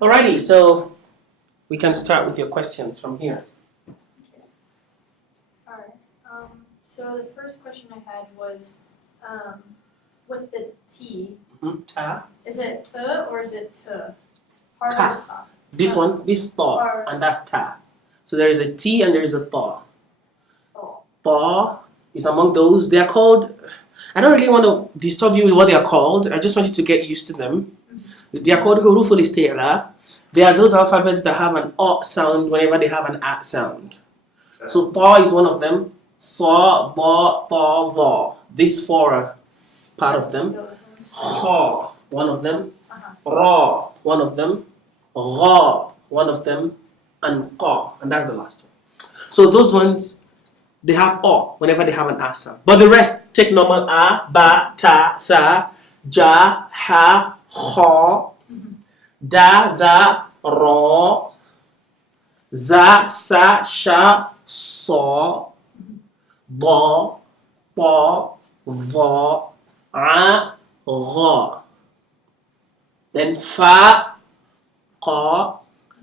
Alrighty, so we can start with your questions from here. Okay. Alright. So the first question I had was with the T. Ta. Is it T or is it T? Hard Ta. or soft? This one, this ta, and that's ta. So there is a T and there is a ta. Oh. Ta is among those. They are called. I don't really want to disturb you with what they are called. I just want you to get used to them. They are called huruful isti'la. They are those alphabets that have an o sound whenever they have an a sound. So ta is one of them. Sa, ba, ta, va. These four are part of them. Ha, one of them. Ra, one of them. Ra, one of them. And qa, and that's the last one. So those ones, they have o whenever they have an a sound. But the rest take normal a, ba, ta, tha, ja, ha, ha, da, tha, ra, za, sa, sha, sa, ba, pa, va, a, ra. Then fa, qa,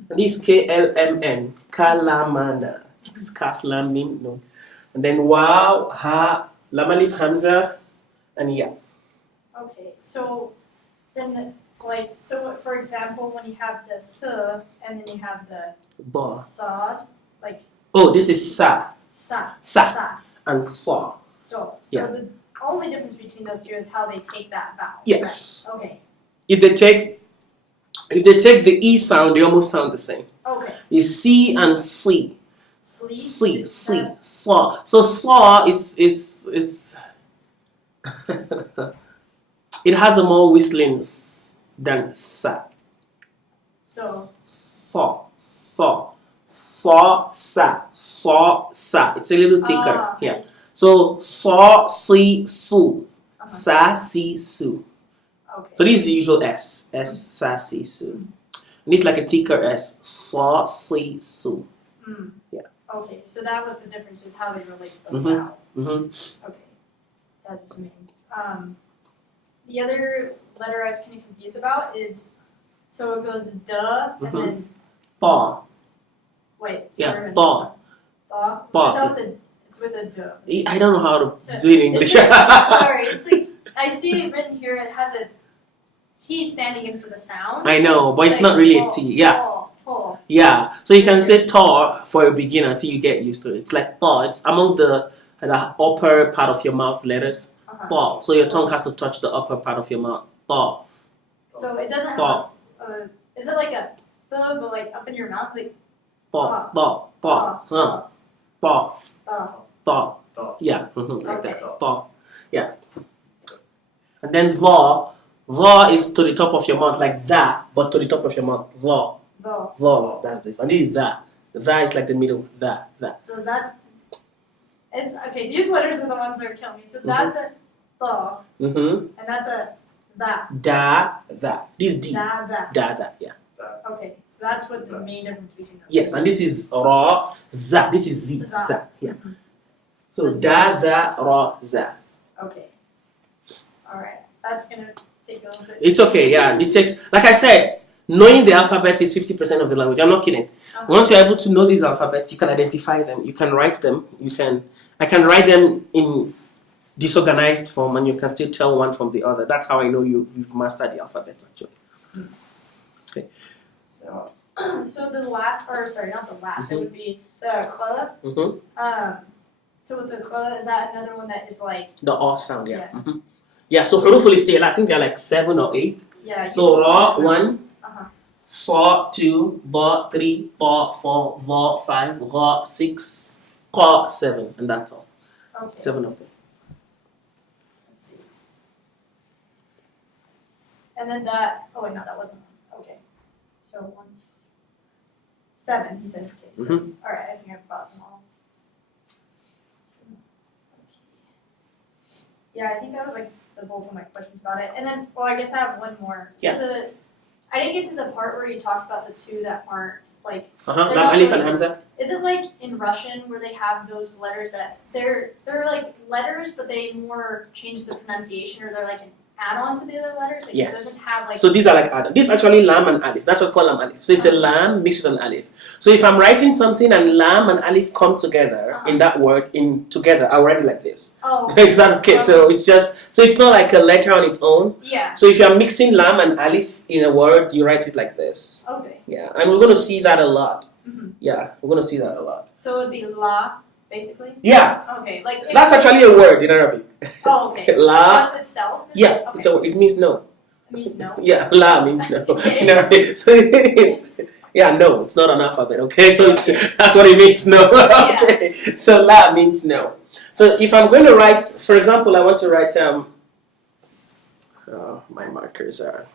this KLMN, kalamana, kaf lam mim no. And then wow, ha, lam alif hamza, and ya. Okay, so then so for example, when you have the s and then you have the Ba. sod, like Oh, this is sa, sa, Sa. and sa. So Yeah. the only difference between those two is how they take that vowel. Yes. Right? Okay. If they take the e sound, they almost sound the same. Okay. It's C and C. Sleep. C, saw. So saw is it has a more whistling than sa. So Saw, sa, sa. It's a little thicker. Yeah. So saw, si, su, sa, si, su. Okay. So this is the usual S, sa, si, su. And it's like a thicker S, saw, si, su. Yeah. Okay, so that was the difference, is how they relate to those vowels. Mm-hmm. Okay, that's me. The other letter I was kind of confused about is, so it goes duh and then Pa. wait. Yeah, sorry, pa. Pa. It's with a duh. I don't know how to do it in English. Sorry, it's like I see it written here. It has a T standing in for the sound. I know, but it's not really a T. Yeah. Tall. Yeah. So you can say ta for a beginner until you get used to it. It's like ta. It's among the upper part of your mouth letters. Ta. So your tongue has to touch the upper part of your mouth. Ta. So it doesn't have is it like a but like up in your mouth, like Ta. Ta. Ta. Ta. Ta. Yeah. Like that. Ta. Yeah. And then va. Va is to the top of your mouth, like that, but to the top of your mouth. Va. Va. That's this. And this is that. That is like the middle. That. So it's okay. These letters are the ones that are killing me. So that's a tha. And that's a that. Da. This D. Da. Yeah. Okay, so that's what the main difference between those. Yes, and this is ra, za. This is z, za. Yeah. So da, ra, za. Okay. All right. That's gonna take a little bit. It's okay. Yeah. It takes, like I said, knowing the alphabet is 50% of the language. I'm not kidding. Once you're able to know these alphabets, you can identify them. You can write them. I can write them in disorganized form, and you can still tell one from the other. That's how I know you've mastered the alphabet, actually. Okay. So the last, or sorry, not the last. It would be the kl. So with the kl, is that another one that is like the o sound? Yeah. Yeah. So huruful isti'la, I think they're like 7 or 8. Yeah. So ra 1. Sa 2, ba 3, ba 4, va 5, ra 6, qa 7, and that's all. Okay. 7 of them. Let's see. And then that. Oh wait, no, that wasn't one. Okay. So 1, 2, 7. You said okay. So, all right, I think I've got them all. Okay. Yeah, I think that was like the bulk of my questions about it. And then, well, I guess I have one more. Yeah. So I didn't get to the part where you talked about the two that aren't like. Alif and Hamza. Is it like in Russian where they have those letters that they're like letters, but they more change the pronunciation, or they're like an add on to the other letters? Like, Yes. It doesn't have like. So these are like add-on. This is actually lam and alif. That's what's called lam alif. So it's a lam mixed with an alif. So if I'm writing something and lam and alif come together in that word together, I'll write it like this. Oh. Is that okay? So it's not like a letter on its own. Yeah. So if you're mixing lam and alif in a word, you write it like this. Okay. Yeah, and we're going to see that a lot. Mm-hmm. Yeah, we're going to see that a lot. So it would be la, basically? Yeah. Okay. Like. That's actually a word in Arabic. Oh, okay. La. Plus itself? Yeah, Okay. it means no. It means no? Yeah, la means no. In Arabic. So it is. Yeah, no, it's not an alphabet, okay? So that's what it means, no. Okay. So la means no. So if I'm going to write, for example, I want to write, my markers are.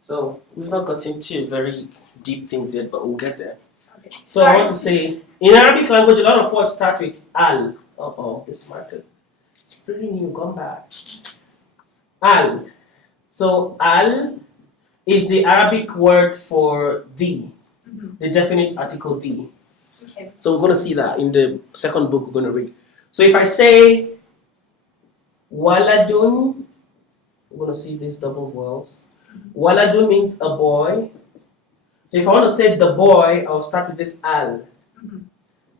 So we've not got into very deep things yet, but we'll get there. Okay. So I want to say, in Arabic language, a lot of words start with al. This marker. It's pretty new, come back. Al. So al is the Arabic word for the definite article the. Okay. So we're going to see that in the second book we're going to read. So if I say waladun, we're going to see these double vowels. Waladun means a boy. So if I want to say the boy, I'll start with this al.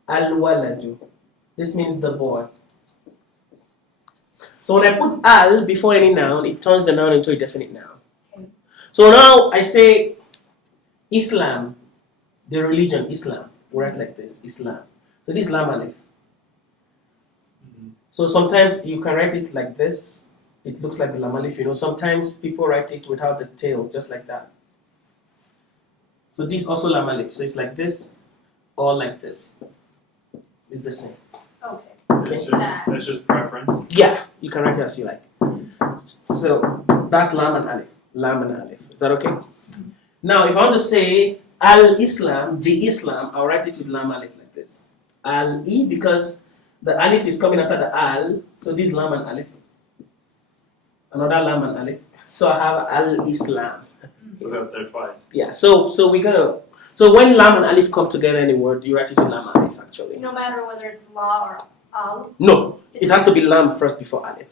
Al-waladu. This means the boy. So when I put al before any noun, it turns the noun into a definite noun. Okay. So now I say Islam, the religion, Islam. We write like this, Islam. So this is lam alif. So sometimes you can write it like this. It looks like the lam alif, Sometimes people write it without the tail, just like that. So this also lam alif. So it's like this or like this. It's the same. Okay. That's just preference. Yeah, you can write it as you like. So that's lam and alif. Lam and alif. Is that okay? Now, if I want to say al-Islam, the Islam, I'll write it with lam alif like this. Al-I, because the alif is coming after the al. So this lam and alif. Another lam and alif. So I have al-Islam. So it's out there twice. Yeah, so we're gonna. So when lam and alif come together in a word, you write it with lam and alif actually. No matter whether it's la or al? No, it has to be lam first before alif.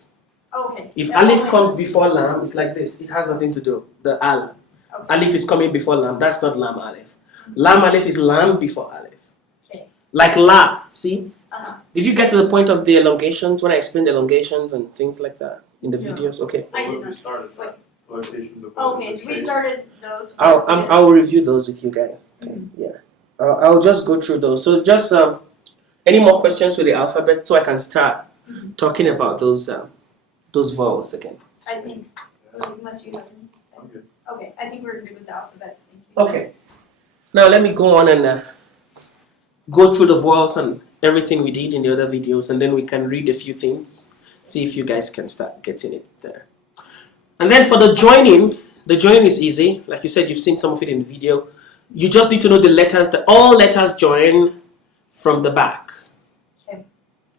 Okay. If Yeah, alif comes before lam, it's like this. It has nothing to do. The al. Okay. Alif is coming before lam. That's not lam alif. Lam alif is lam before alif. Okay. Like la. See? Uh-huh. Did you get to the point of the elongations when I explained elongations and things like that in the videos? Okay. I did We not. started Wait. locations of Okay, we started those. I'll review those with you guys. Okay. Yeah. I'll just go through those. So just any more questions with the alphabet so I can start talking about those vowels again. I think, unless you have any. I'm good. Okay, I think we're good with the alphabet. Thank you. Okay. Now let me go on and go through the vowels and everything we did in the other videos, and then we can read a few things, see if you guys can start getting it there. And then for the joining is easy. Like you said, you've seen some of it in the video. You just need to know the letters, that all letters join from the back. Okay.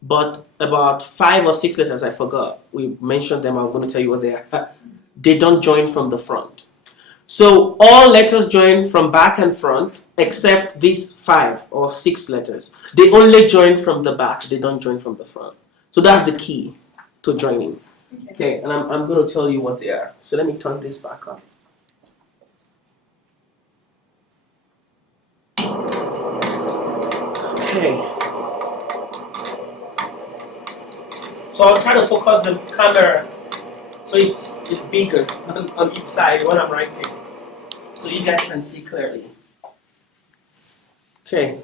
But about 5 or 6 letters, I forgot. We mentioned them. I was going to tell you what they are. They don't join from the front. So all letters join from back and front, except these 5 or 6 letters. They only join from the back. They don't join from the front. So that's the key to joining. Okay, and I'm going to tell you what they are. So let me turn this back up. Okay. So I'll try to focus the camera so it's bigger on each side when I'm writing, so you guys can see clearly. Okay.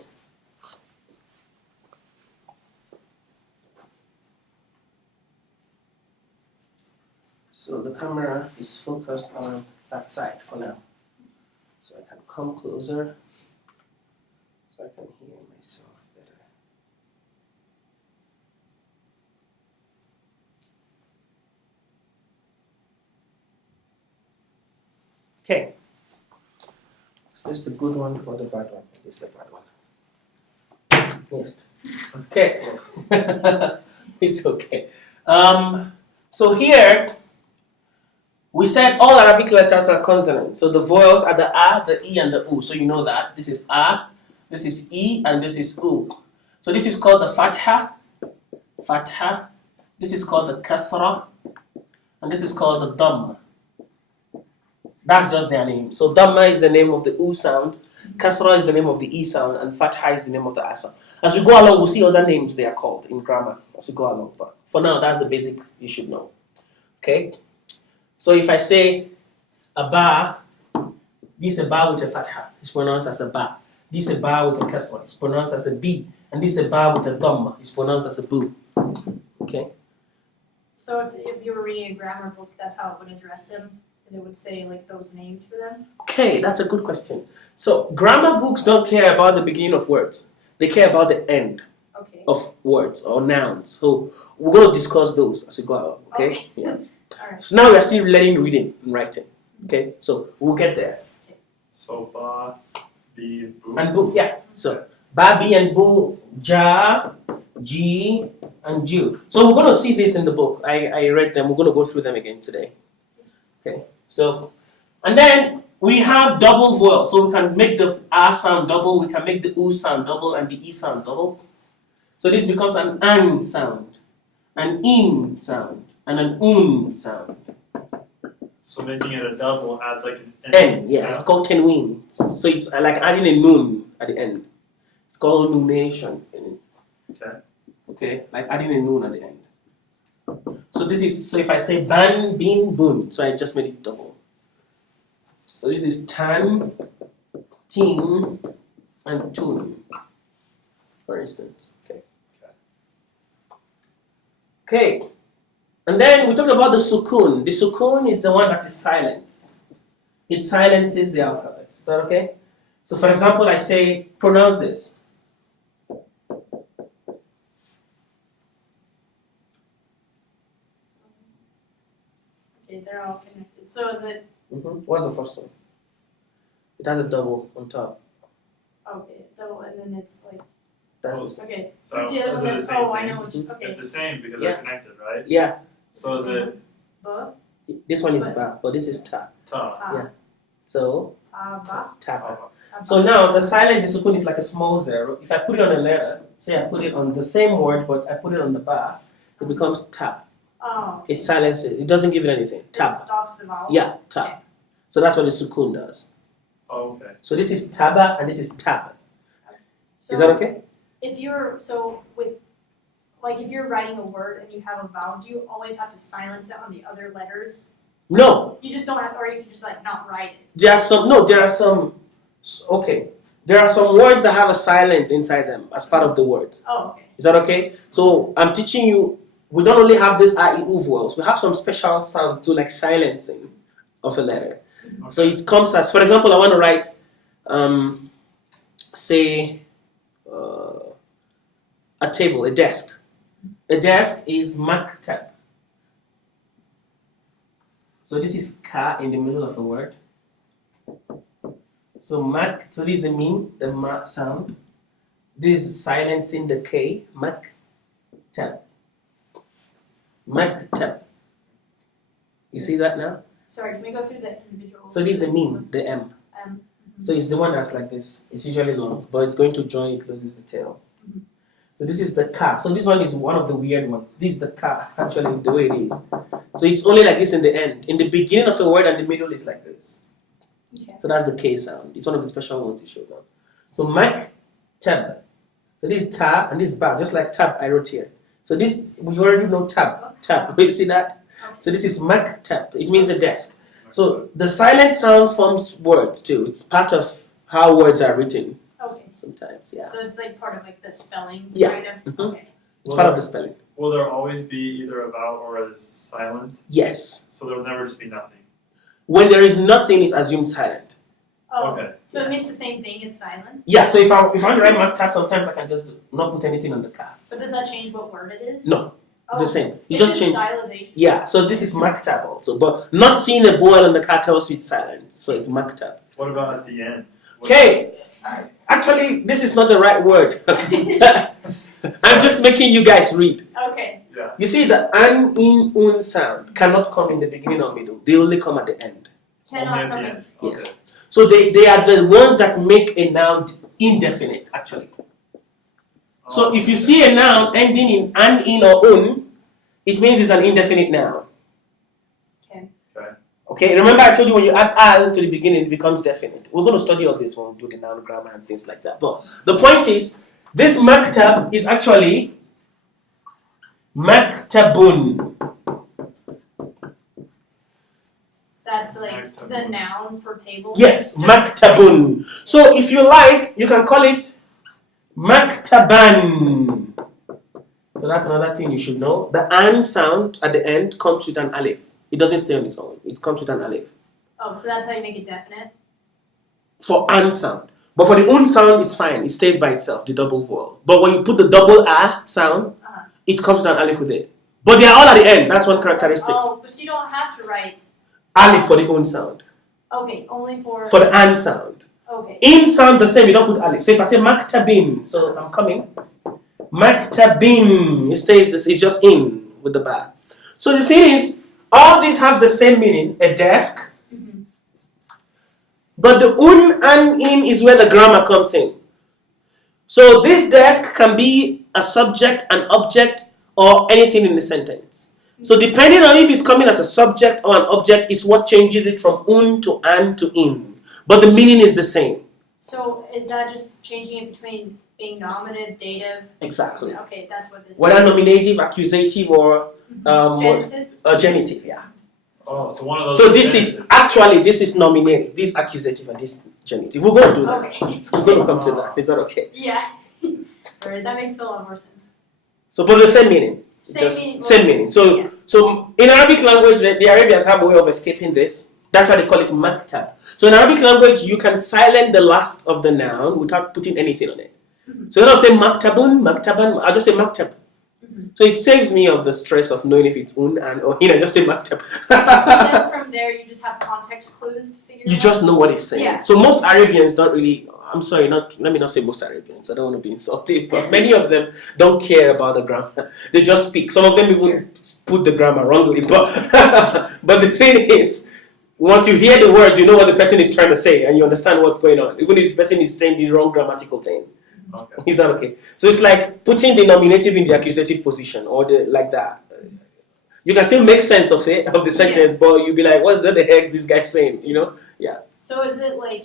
So the camera is focused on that side for now. So I can come closer so I can hear myself better. Okay. Is this the good one or the bad one? It is the bad one. Missed. Okay. It's okay. So here, we said all Arabic letters are consonants. So the vowels are the A, the E, and the U. So you know that. This is A, this is E, and this is U. So this is called the Fatha. fatha. This is called the kasra, and this is called the dhamma. That's just their name. So dhamma is the name of the u sound, kasra is the name of the e sound, and fatha is the name of the a sound. As we go along, we'll see other names they are called in grammar as we go along. But for now, that's the basic you should know. Okay. So if I say a ba, this is a ba with a fatha. It's pronounced as a ba. This is a ba with a kasra. It's pronounced as a b. And this is a ba with a dhamma. It's pronounced as a boo. Okay. So if you were reading a grammar book, that's how it would address them? Because it would say like those names for them? Okay, that's a good question. So grammar books don't care about the beginning of words. They care about the end of words or nouns. So we're going to discuss those as we go along. Okay? Yeah. Alright. So now we are still learning reading and writing. Okay? So we'll get there. So ba, bi, boo. And boo, yeah. So ba, bi, and boo, ja, ji, and ju. So we're going to see this in the book. I read them. We're going to go through them again today. Okay. So, and then we have double vowels. So we can make the a sound double. We can make the u sound double and the e sound double. So this becomes an an sound, an in sound, and an un sound. So making it a double adds like an N, yeah, it's called Tanween. So it's like adding a nun at the end. It's called nunation. Okay. Okay, like adding a nun at the end. So this is, so if I say ban, bin, bun, so I just made it double. So this is tan, tin, and tun, for instance. Okay. Okay. And then we talked about the sukun. The sukun is the one that is silent. It silences the alphabet. Is that okay? So for example, I say, pronounce this. Okay, they're all connected. So is it, What's the first one? It has a double on top. okay, double, and then it's like, That's the, okay. So So it's the other is one it the that's, same oh, I thing? know which, okay. It's the same because Yeah. they're connected, right? yeah. So is it Ba, This one is ba, but this is ta. ta? ta, Yeah. So ta, ba, tapa. ta, So ba. now the silent the sukun is like a small zero. If I put it on a letter, say I put it on the same word, but I put it on the bar, it becomes tap. Oh, okay. It silences. It doesn't give it anything. This Tap. stops the vowel? Yeah, tap. Okay. So that's what the sukun does. Oh, okay. So this is taba and this is tap. So Is that okay? if you're, so with, like if you're writing a word and you have a vowel, do you always have to silence it on the other letters? No. You just don't have, or you can just like not write it? There are some, okay. There are some words that have a silent inside them as part of the word. Oh, okay. Is that okay? So I'm teaching you, we don't only have this I, E, U vowels. We have some special sounds to like silencing of a letter. Okay. So it comes as, for example, I want to write, say, a table, a desk. A desk is maktab. So this is ka in the middle of a word. So mak, so this is the mim, the ma sound. This is silencing the k, maktab. Maktab. You see that now? Sorry, can we go through the individual? So this is the mim, the m. So it's the one that's like this. It's usually long, but it's going to join, it closes the tail. So this is the ka. So this one is one of the weird ones. This is the ka, actually, the way it is. So it's only like this in the end. In the beginning of a word and the middle is like this. Okay. So that's the K sound. It's one of the special ones you showed now. So mak, tab. So this is ta and this is ba, just like tab I wrote here. So this, we already know tab. Tab. You see that? Okay. So this is mak, tab. It means a desk. So the silent sound forms words too. It's part of how words are written Okay. sometimes. Yeah. So it's like part of like the spelling Yeah. kind of? Mhm. Okay. It's part of the spelling. Will there always be either a vowel or a silent? Yes. So there will never just be nothing. When there is nothing, it's assumed silent. Oh, Okay. so it means the same thing as silent? Yeah, so if I want to write mak, sometimes I can just not put anything on the ka. But does that change what word it is? No, Oh, it's the same. You it's just change. stylization. Yeah, so this is maktab also, but not seeing a vowel on the ka tells you it's silent, so it's maktab. What about at the end? Okay, actually, this is not the right word. I'm just making you guys read. Okay. Yeah. You see, the an, in, un sound cannot come in the beginning or middle. They only come at the end. Only Cannot at the come end. in. Okay. Yes. So they are the ones that make a noun indefinite, actually. So if you see a noun ending in an, in, or un, it means it's an indefinite noun. Okay, remember I told you when you add al to the beginning, it becomes definite. We're going to study all this when we do the noun grammar and things like that. But the point is, this maktab is actually maktabun. That's like the noun for table? Yes, maktabun. So if you like, you can call it maktaban. So that's another thing you should know. The an sound at the end comes with an alif. It doesn't stay on its own. It comes with an alif. Oh, so that's how you make it definite? For an sound. But for the un sound, it's fine. It stays by itself, the double vowel. But when you put the double a sound, it comes with an alif with it. But they are all at the end. That's one characteristic. Oh, but so you don't have to write Alif for the un sound. Okay, only for the an sound. Okay. In sound the same, you don't put alif. So if I say maktabim, so I'm coming. Maktabim, it stays this, it's just in with the ba. So the thing is, all these have the same meaning, a desk. But the un and in is where the grammar comes in. So this desk can be a subject, an object, or anything in the sentence. So depending on if it's coming as a subject or an object is what changes it from un to an to in. But the meaning is the same. So is that just changing it between being nominative, dative? Exactly. Okay, that's what this Whether is. nominative, accusative, or Genitive? genitive, yeah. Oh, so one of those. So this is actually nominative, this accusative, and this genitive. We're going to do that. Okay. We're going to come to that. Is that okay? Yeah. Alright, that makes a lot more sense. So, but the same meaning. Same meaning. So, yeah. so in Arabic language, the Arabians have a way of escaping this. That's why they call it maktab. So in Arabic language, you can silent the last of the noun without putting anything on it. So instead of saying maktabun, maktaban, I just say maktab. So it saves me of the stress of knowing if it's un and or in. I just say maktab. And then from there, you just have context clues to figure You out. just know what it's saying. Yeah. So most Arabians don't really. I'm sorry, let me not say most Arabians. I don't want to be insultive, but many of them don't care about the grammar. They just speak. Some of them even put the grammar wrongly. But but the thing is, once you hear the words, you know what the person is trying to say, and you understand what's going on, even if the person is saying the wrong grammatical thing. Okay. Is that okay? So it's like putting the nominative in the accusative position, or the like that. You can still make sense of it, of the sentence, but you'll be like, "What's the heck is this guy saying?" You know? Yeah. So is it like,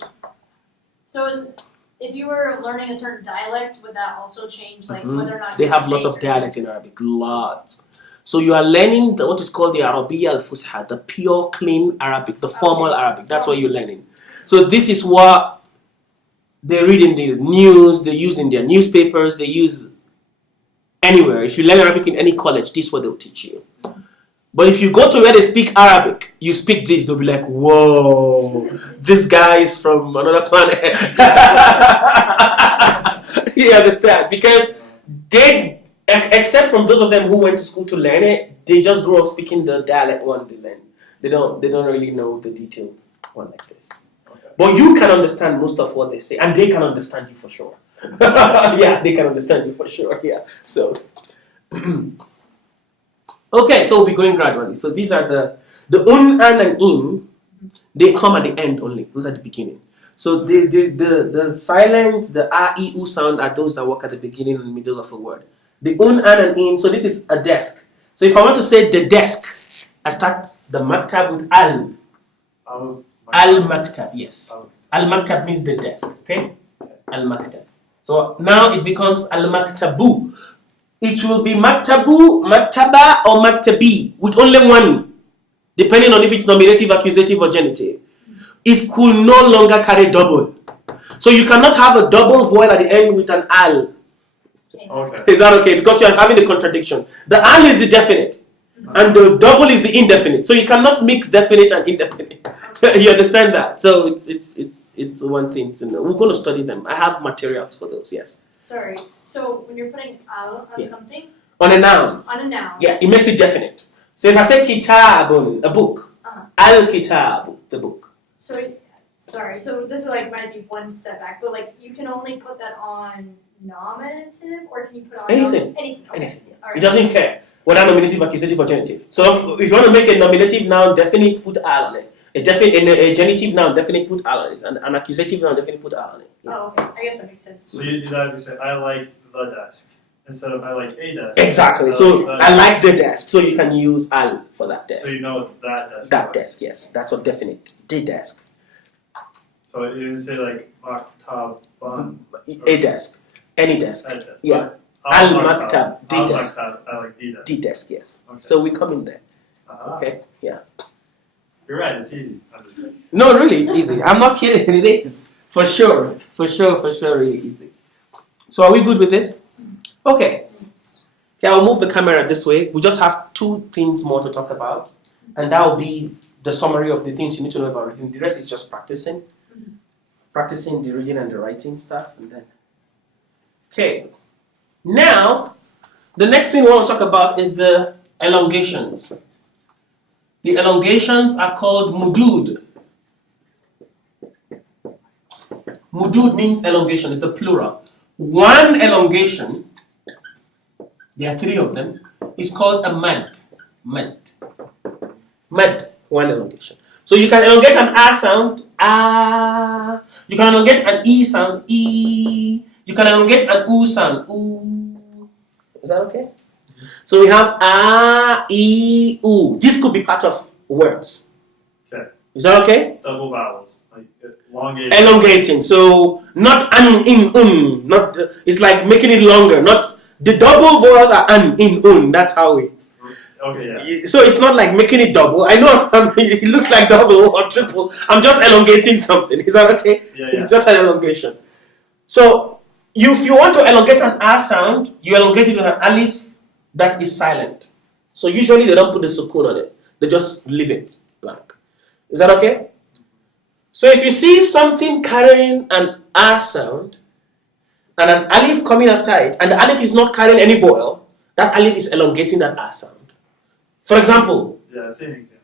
if you were learning a certain dialect, would that also change, like whether or not They you have would lots say of certain- dialect in Arabic, lots. So you are learning what is called the Arabiya al-Fusha, the pure, clean Arabic, the formal Arabic. That's what you're learning. So this is what they read in the news, they use in their newspapers, they use anywhere. If you learn Arabic in any college, this is what they'll teach you. But if you go to where they speak Arabic, you speak this, they'll be like, whoa, this guy is from another planet. You understand? Because they, except from those of them who went to school to learn it, they just grew up speaking the dialect one they learn. They don't really know the detailed one like this. But you can understand most of what they say, and they can understand you for sure. Yeah, they can understand you for sure. Yeah. So, okay, so we'll be going gradually. So these are the un, an, and in. They come at the end only. Those are the beginning. So the silent, the a, e, u sound are those that work at the beginning and middle of a word. The un, an, and in. So this is a desk. So if I want to say the desk, I start the maktab with al. Al-Maktab, yes. Al-Maktab means the desk, okay? Al-Maktab. So now it becomes Al-Maktabu. It will be Maktabu, Maktaba, or Maktabi with only one, depending on if it's nominative, accusative, or genitive. It could no longer carry double. So you cannot have a double vowel at the end with an al. Okay. Is that okay? Because you are having a contradiction. The al is the definite, and the double is the indefinite. So you cannot mix definite and indefinite. You understand that? So it's one thing to know. We're going to study them. I have materials for those. Yes. Sorry. So when you're putting al on something, On a noun. on a noun. Yeah, it makes it definite. So if I say kitabun, a book, al-kitabu, the book. So sorry. So this is like might be one step back, but like you can only put that on nominative, or can you put on Anything. Anything. Okay. Anything. Yeah. All right. It doesn't care whether nominative, accusative, or genitive. So if you want to make a nominative noun definite, put al on it. A genitive noun definite, put al on it. And an accusative noun definite, put al on it. Yeah. Oh, okay. I guess that makes sense. So you do that. You say, I like the desk. instead of I like a desk. Exactly. So I like the desk. So you can use al for that desk. So you know it's that desk. That desk, yes. That's what definite. The desk. So you say like maktab. A desk. Any desk. Yeah. Al maktab. The desk. I like the desk. The desk, yes. Okay. So we come in there. Okay. Yeah. You're right. It's easy. I'm just kidding. No, really, it's easy. I'm not kidding. It is. For sure. For sure. Really easy. So are we good with this? Okay. Okay, I'll move the camera this way. We just have 2 things more to talk about. And that will be the summary of the things you need to know about reading. The rest is just practicing. Practicing the reading and the writing stuff. And then. Okay. Now, the next thing we want to talk about is the elongations. The elongations are called mudud. Mudud means elongation. It's the plural. One elongation, there are 3 of them, is called a mad. Mad. One elongation. So you can elongate an a sound, ah. You can elongate an e sound, e. You can elongate an u sound, oo. Is that okay? So we have a, e, u. This could be part of words. Okay. Is that okay? Double vowels. Like elongating. Elongating. So not an, in, not. It's like making it longer. Not the double vowels are an, in, That's how we. Okay, yeah. So it's not like making it double. I know it looks like double or triple. I'm just elongating something. Is that okay? Yeah. It's just an elongation. So if you want to elongate an a sound, you elongate it with an alif that is silent. So usually they don't put the sukun on it. They just leave it blank. Is that okay? So if you see something carrying an a sound and an alif coming after it, and the alif is not carrying any vowel, that alif is elongating that a sound. For example, Yeah, say an example.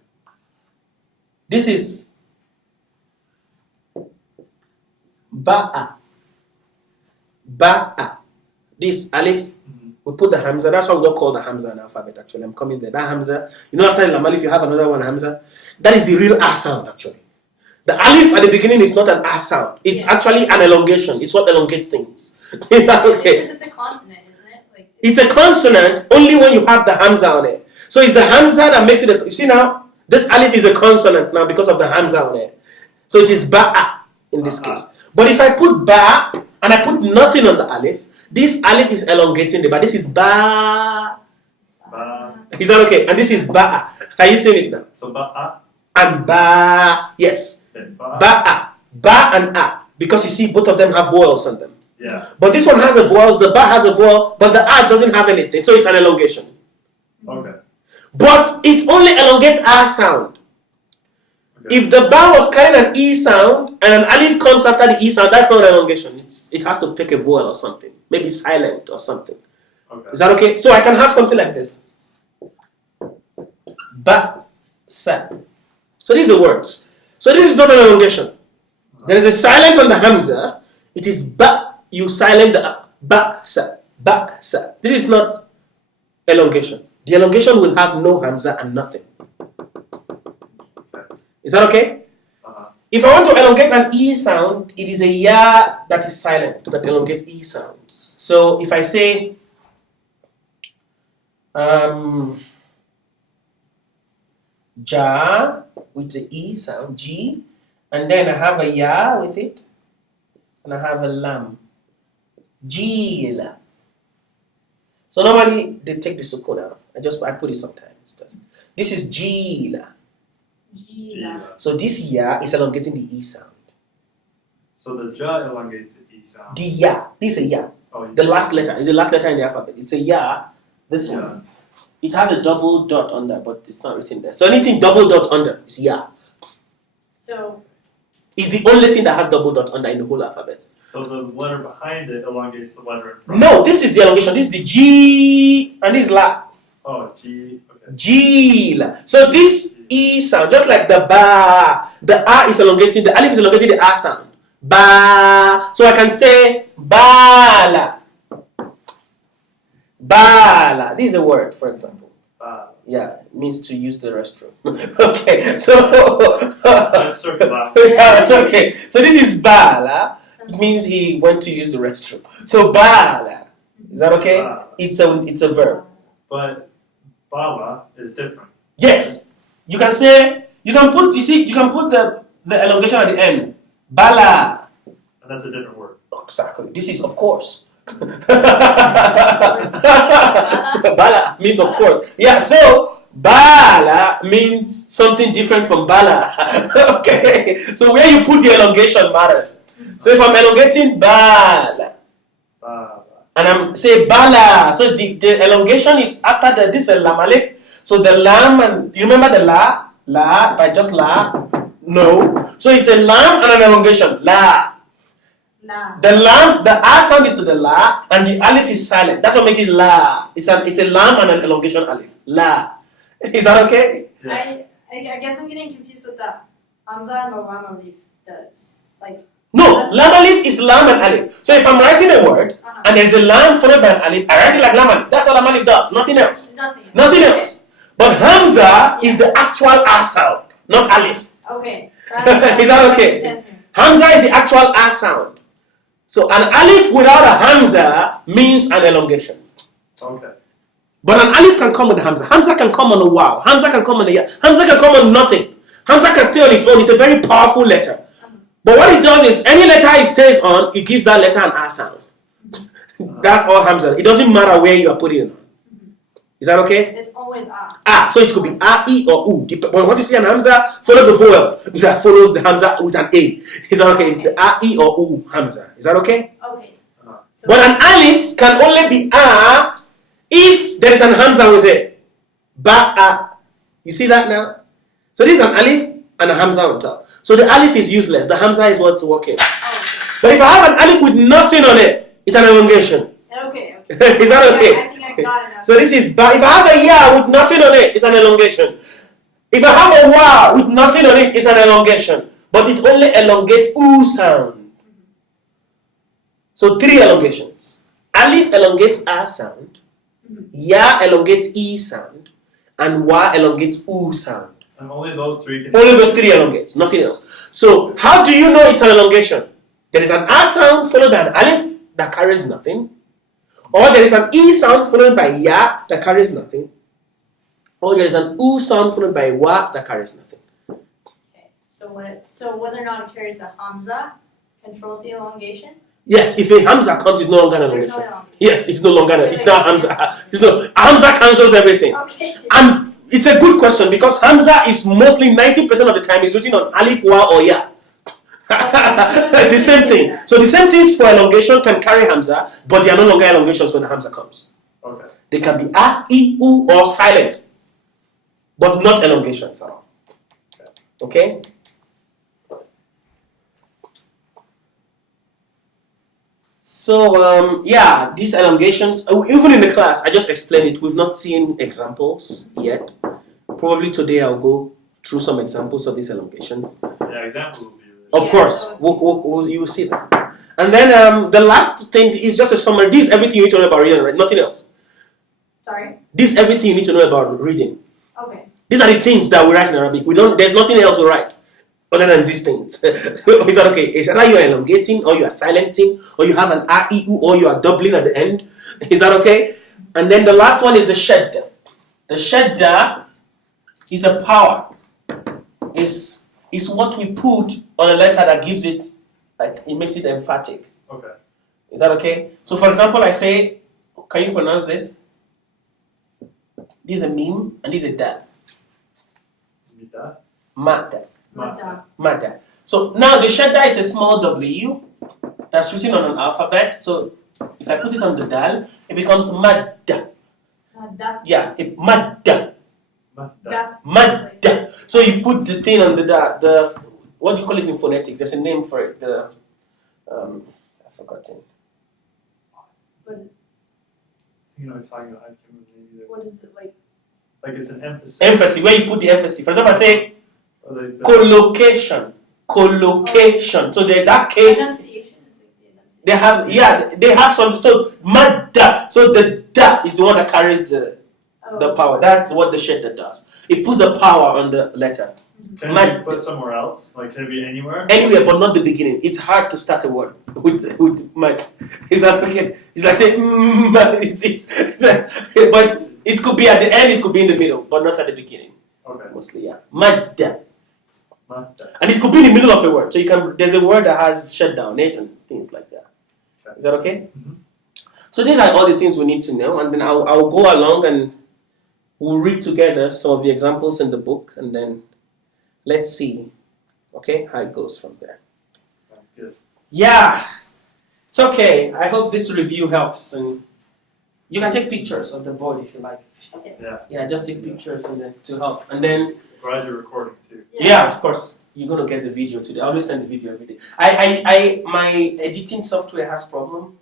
this is ba'a. Ba'a. This alif, we put the hamza. That's why we don't call the hamza an alphabet actually. I'm coming there. That hamza, you know, after the alif, you have another one hamza. That is the real a sound actually. The alif at the beginning is not an a sound. It's actually an elongation. It's what elongates things. Is that okay? Because it's a consonant, isn't it? Like It's a consonant only when you have the hamza on it. So it's the hamza that makes it a, you see now, this alif is a consonant now because of the hamza on it. So it is ba'a in this case. But if I put ba and I put nothing on the alif, this alif is elongating the ba. This is ba. Is that okay? And this is ba'a. Are you seeing it now? So ba'a And ba. Yes. and ba'a. Ba'a. Ba and a. Because you see both of them have vowels on them. Yeah. But this one has a vowel, the ba has a vowel, but the a doesn't have anything. So it's an elongation. Okay. But it only elongates a sound. Okay. If the ba was carrying an e sound and an alif comes after the e sound, that's not an elongation. It has to take a vowel or something. Maybe silent or something. Okay. Is that okay? So I can have something like this. Ba, sa. So these are words. So this is not an elongation. There is a silent on the hamza. It is ba. You silent the ba, sa, ba, sa. This is not elongation. The elongation will have no hamza and nothing. Is that okay? If I want to elongate an E sound, it is a ya that is silent that elongates E sounds. So if I say ja with the E sound, G, and then I have a ya with it, and I have a lam. Jila. So normally they take the sukun out. I put it sometimes. This is jila. So this ya is elongating the E sound. So the ja elongates the E sound. The ya. This is a ya. Oh, The last letter is the last letter in the alphabet. It's a ya. This one. It has a double dot under, but it's not written there. So anything double dot under is ya. so. It's the only thing that has double dot under in the whole alphabet. So the letter behind it elongates the letter in front. No, this is the elongation. This is the G and this is la. Oh, G. Okay. G. So this E sound, just like the ba, the A is elongating, the alif is elongating the A sound. Ba. So I can say bala. Bala. This is a word, for example. Yeah, it means to use the restroom. Okay, so Let's circle that. yeah, it's okay. So this is bala. It means he went to use the restroom. So bala. Is that okay? It's a verb. But baba is different. Yes. You can put the elongation at the end. Bala. And that's a different word. Exactly. This is of course. So, bala means of course. Yeah, so bala means something different from bala. Okay. So where you put the elongation matters. So if I'm elongating bala and I'm say bala, so the elongation is after this lam alif. So the lam, and you remember the la by just la? No. So it's a lam and an elongation. La. Nah. The lam, the a sound is to the la, and the alif is silent. That's what makes it la. It's a lam and an elongation alif. La. Is that okay? Yeah. I guess I'm getting confused with the Hamza and the lam alif does. Like. No, lam alif is lam and alif. So if I'm writing a word and there's a lam followed by an alif, I write it like lam alif. That's all lam alif does. Nothing else. Nothing else. But Hamza is the actual a sound, not alif. Okay. Is that okay? Hamza is the actual a sound. So an alif without a Hamza means an elongation. Okay. But an alif can come with a Hamza. Hamza can come on a wow. Hamza can come on a ya. Hamza can come on nothing. Hamza can stay on its own. It's a very powerful letter. But what it does is any letter it stays on, it gives that letter an a sound. That's all Hamza. It doesn't matter where you are putting it on. Is that okay? It's always a. So it could be a, e, or u. But what you see an Hamza, follow the vowel that follows the Hamza with an a. Is that okay? It's a, e, or u Hamza. Is that okay? Okay. So But an alif can only be a if there is an Hamza with it. Ba'a. You see that now? So this is an alif and a Hamza on top. So the alif is useless. The Hamza is what's working. But if I have an alif with nothing on it, it's an elongation. Okay. Is that okay? I think I got it. So this is ba. If I have a ya with nothing on it, it's an elongation. If I have a wa with nothing on it, it's an elongation. But it only elongates u sound. So 3 elongations. Alif elongates a sound. Ya elongates e sound. And wa elongates u sound. And only those 3 can. Only those 3 elongates, nothing else. So how do you know it's an elongation? There is an a sound followed by an alif that carries nothing. Or there is an e sound followed by ya that carries nothing. Or there is an u sound followed by wa that carries nothing. Okay. So whether or not it carries a Hamza controls the elongation? Yes, if a Hamza comes, it's no longer an There's elongation. no elongation. Yes, it's no longer it's not Hamza. Hamza cancels everything. Okay. And it's a good question because Hamza is mostly 90% of the time is written on alif, wa, or ya. The same thing. So the same things for elongation can carry Hamza, but they are no longer elongations when the Hamza comes. Okay. They can be a, e, u, or silent, but not elongations at all. Okay? So, yeah, these elongations, even in the class, I just explained it. We've not seen examples yet. Probably today I'll go through some examples of these elongations. Yeah, example will be. Of course, you will see that. And then the last thing is just a summary. This is everything you need to know about reading, right? Nothing else. Sorry? This is everything you need to know about reading. Okay. These are the things that we write in Arabic. There's nothing else we write other than these things. Is that okay? Is either you are elongating, or you are silencing, or you have an a, e, u, or you are doubling at the end. Is that okay? And then the last one is the Shadda. The Shadda is a power. Is what we put on a letter that gives it, like, it makes it emphatic. Okay. Is that okay? So, for example, I say, can you pronounce this? This is a meme and this is a dal. Mita. Madda. Mata. Madda. So now the Shadda is a small W that's written on an alphabet. So if I put it on the dal, it becomes Madda. Yeah, Madda. Madda. So you put the thing on the what do you call it in phonetics? There's a name for it. I've forgotten. You know what I'm talking about. I can't remember either. What is it like? Like it's an emphasis. Emphasis, where you put the emphasis. For example, I say Like collocation. Collocation. So that K. Enunciation is like the enunciation. They have something. So madda. So the da is the one that carries the power. That's what the Shadda does. It puts a power on the letter. Can it Mad. be put somewhere else? Like, can it be anywhere? Anywhere, but not the beginning. It's hard to start a word with mad. Is that okay? It's like saying but it could be at the end, it could be in the middle, but not at the beginning. Okay. Mostly, yeah. Mad. Mad. And it could be in the middle of a word. So you can there's a word that has shutdown on it and things like that. Okay. Is that okay? Mhm. So these are all the things we need to know, and then I'll go along and we'll read together some of the examples in the book, and then let's see, okay, how it goes from there. Sounds good. Yeah, it's okay. I hope this review helps, and you can take pictures of the board if you like. Yeah. Yeah, just take pictures and then to help, and then Glad you're recording too. yeah, of course. You're gonna get the video today. I always send the video every day. I my editing software has problem,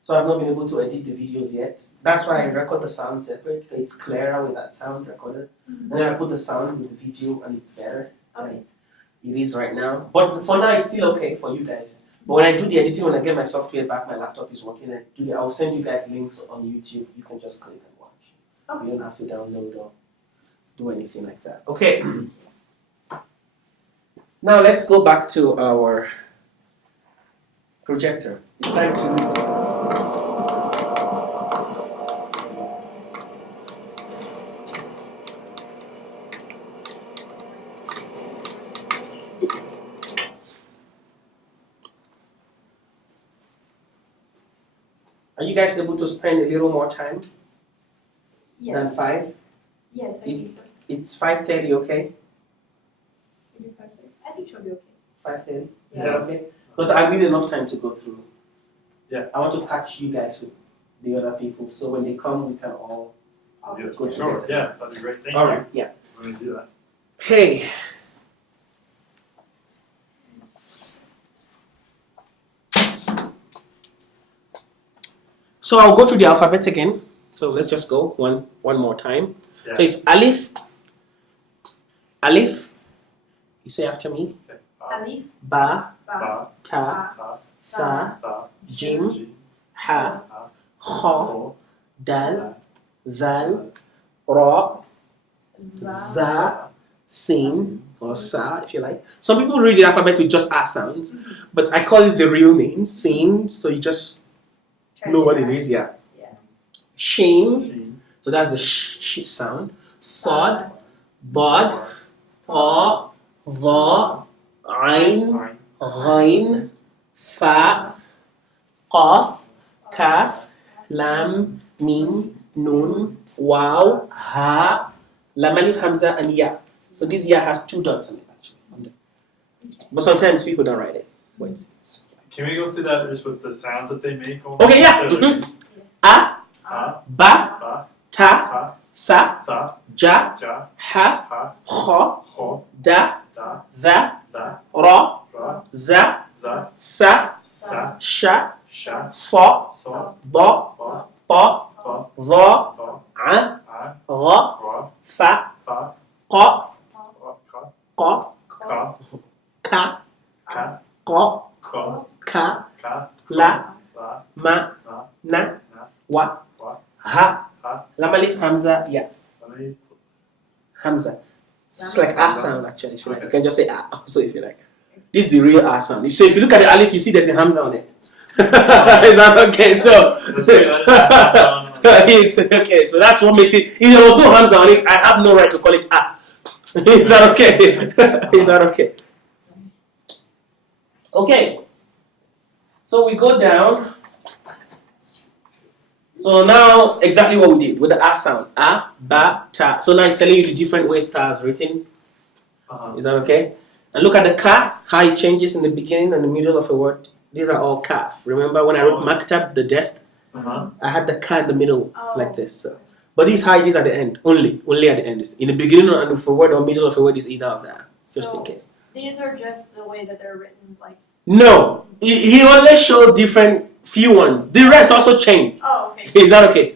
so I've not been able to edit the videos yet. That's why I record the sound separate. It's clearer with that sound recorded, and then I put the sound with the video, and it's better. Okay. It is right now, but for now it's still okay for you guys. But when I do the editing, when I get my software back, my laptop is working. I'll send you guys links on YouTube. You can just click and watch. Okay. You don't have to download or do anything like that. Okay. Now let's go back to our projector. It's time to read. Are you guys able to spend a little more time than Yes. 5? Yes, I think so. It's 5:30, okay? I think she'll be okay. 5:30. Is Yeah. that okay? Because I need enough time to go through. Yeah. I want to catch you guys with the other people, so when they come, we can all Yeah, go together. sure. Yeah, that'd be great. Thank All you. right. Yeah. We're gonna do that. Okay. So I'll go through the alphabet again. So let's just go one more time. Yeah. So it's Alif. Alif. You say after me. Okay. Alif, Ba, Ba, Ta, Ta, Tha, Tha, Jim, Jim, Ha, Ha, Kha, Ho, Dal, Zal, Ra, Za, Za, Sin, or Sa, if you like. Some people read the alphabet with just A sounds, but I call it the real name, Sin, so you just Try know to what do it that. is, yeah. Yeah. Shin, Shin, so that's the sh sound. Sod, Bod, Pa, Va, Ain, Ain, Ghain, Fa, Qaf, Kaf, Lam, Mim, Nun, Waw, Ha, Lam, Alif, Hamza, and Ya. So this Ya has 2 dots on it actually. But sometimes people don't write it. But it's Can we go through that just with the sounds that they make? Okay, yeah. So, like, A, Ha, Ba, Ba, Ta, Ta, Tha, Tha, Ja, Ja, Ha, Ha, Kha, Ho, Da, Da, Tha, Da, Ra, Ra, Za, Za, Sa, Sa, Sha, Sha, Sa, So, Ba, Ba, Pa, Ba, Va, Va, A, A, Ra, Ra, Fa, Fa, Qa, Ra, Ka, Qa, Ka, Ka, Ka, Qa, Ka, Ka, Ka, La, La, Ma, Ma, Na, Na, Wa, Wa, Ha, Ha. Lam, Alif, Hamza, Ya. Let me- Hamza. It's just like A sound actually, if you like. Okay. You can just say A also if you like. This is the real A sound. So if you look at the Alif, you see there's a Hamza on it. Is that okay? So Let's do that. yes, okay. So that's what makes it. If there was no Hamza on it, I have no right to call it A. Is that okay? Is that okay? Okay. So we go down. So now exactly what we did with the A sound. A, Ba, Ta. So now it's telling you the different ways Ta is written. Uh-huh. Is that okay? And look at the Ka, how it changes in the beginning and the middle of a word. These are all Kaf. Remember when I wrote Maktab, the desk, Uh-huh. I had the Ka in the middle Oh. like this. So. But these how it is at the end. Only at the end. In the beginning of a word or middle of a word is either of that. Just in So- case. These are just the way that they're written, like. No. He only showed different few ones. The rest also change. Oh, okay. Is that okay?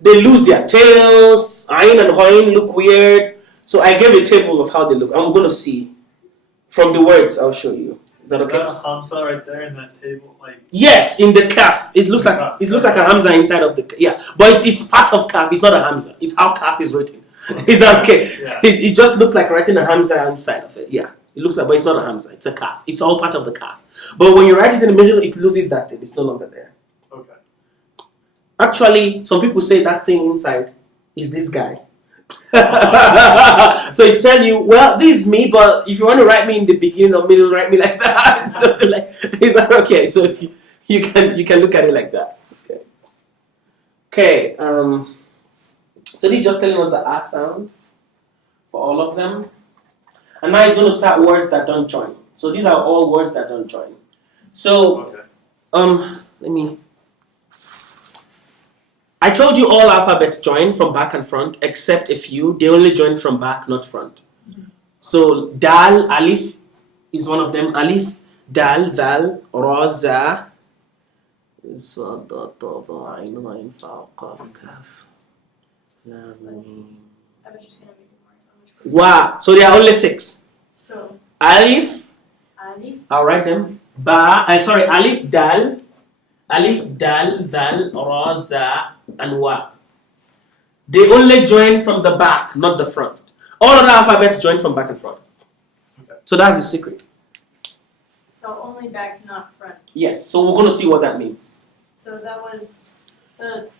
They lose their tails. Ain and Hoin look weird. So I gave a table of how they look. I'm going to see. From the words, I'll show you. Is that Is okay? that a Hamza right there in that table? Like, Yes, in the calf. It looks like a Hamza inside of the yeah. But it's part of calf. It's not a Hamza. It's how calf is written. Is that okay? Yeah. It just looks like writing a Hamza inside of it. Yeah. It looks like, but it's not a Hamza. It's a calf. It's all part of the calf. But when you write it in the middle, it loses that thing. It's no longer there. Okay. Actually, some people say that thing inside is this guy. So it's telling you, well, this is me, but if you want to write me in the beginning or middle, write me like that. Something like, is that okay? So you can look at it like that. Okay. Okay. So this is just telling us the R sound for all of them. And now it's going to start words that don't join. So these are all words that don't join. So, let me. I told you all alphabets join from back and front, except a few. They only join from back, not front. So dal, alif is one of them. Alif, dal, dal, ra, za, za, da, da, da, ain, ain, fa, qaf, kaf, lam, mim. I was just gonna make it more. Wa. So there are only 6. So Alif. alif, I'll write them. Alif, dal, dal, ra, za, and wa. They only join from the back, not the front. All other alphabets join from back and front. Okay. So that's the secret. so only back, not front. Yes. So we're going to see what that means. So it's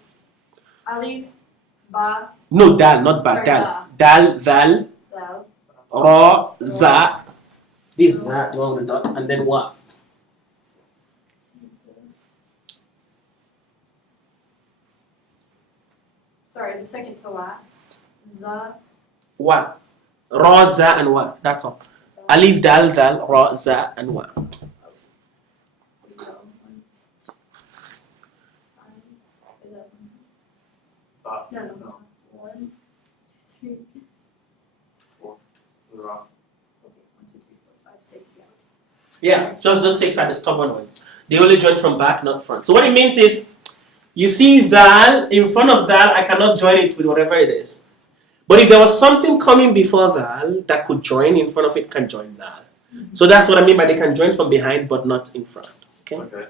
alif, ba, No, dal, not ba. Or Dal. Dal, dal, dal, ra, za. This za, the one with the dot, and then wa. sorry, the second to last. Za, Wa. Ra, za, and wa. That's all. so, Alif, dal, dal, ra, za, and wa. No. 1, 3. 4. Ra. Okay, 1, 2, 3, 4, 5, 6. Yeah. Yeah, just those 6 are the stubborn ones. They only join from back, not front. So what it means is, you see dal, in front of dal, I cannot join it with whatever it is. But if there was something coming before dal that could join in front of it, can join dal. So that's what I mean by they can join from behind, but not in front. Okay? Okay.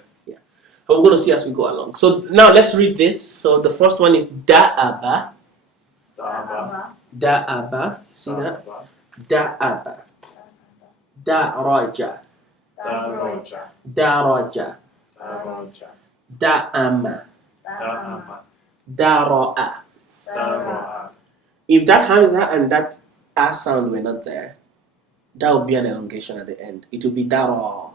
But we're going to see as we go along. So now let's read this. So the first one is da'aba. Da'aba. Da'aba. See that? Da'aba. Da'aba. Da'raja. Da'roja. Daraja. Da'roja. Da'ama. Da'ama. Dara'a. Da'ra'a. If that Hamza and that A sound were not there, that would be an elongation at the end. It would be dara.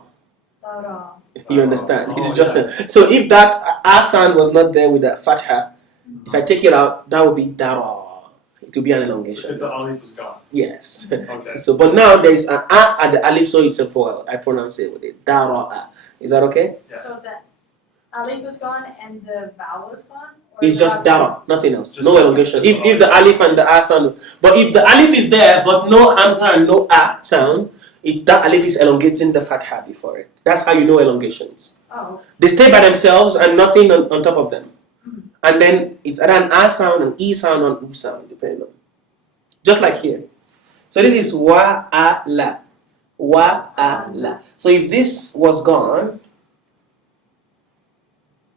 Dara. You understand? Oh, It is just so if that A sound was not there with the fatha, if I take it out, that would be dara. It would be an So elongation. if the alif was gone. Yes. Okay. So, but now there is an A at the alif, so it's a vowel. I pronounce it with it. Dara. Is that okay? Yeah. So the alif was gone and the vowel was gone? Or It's the just alif- dara, nothing else. Just No the- elongation. just If the the alif and the A sound, but if the alif is there but no Hamza and no A sound, that alif is elongating the fatha before it. That's how you know elongations. Oh, They stay by themselves and nothing on top of them. And then it's either an A sound, an E sound, or an U sound, depending on. Just like here. So this is wa a la. Wa a la. So if this was gone,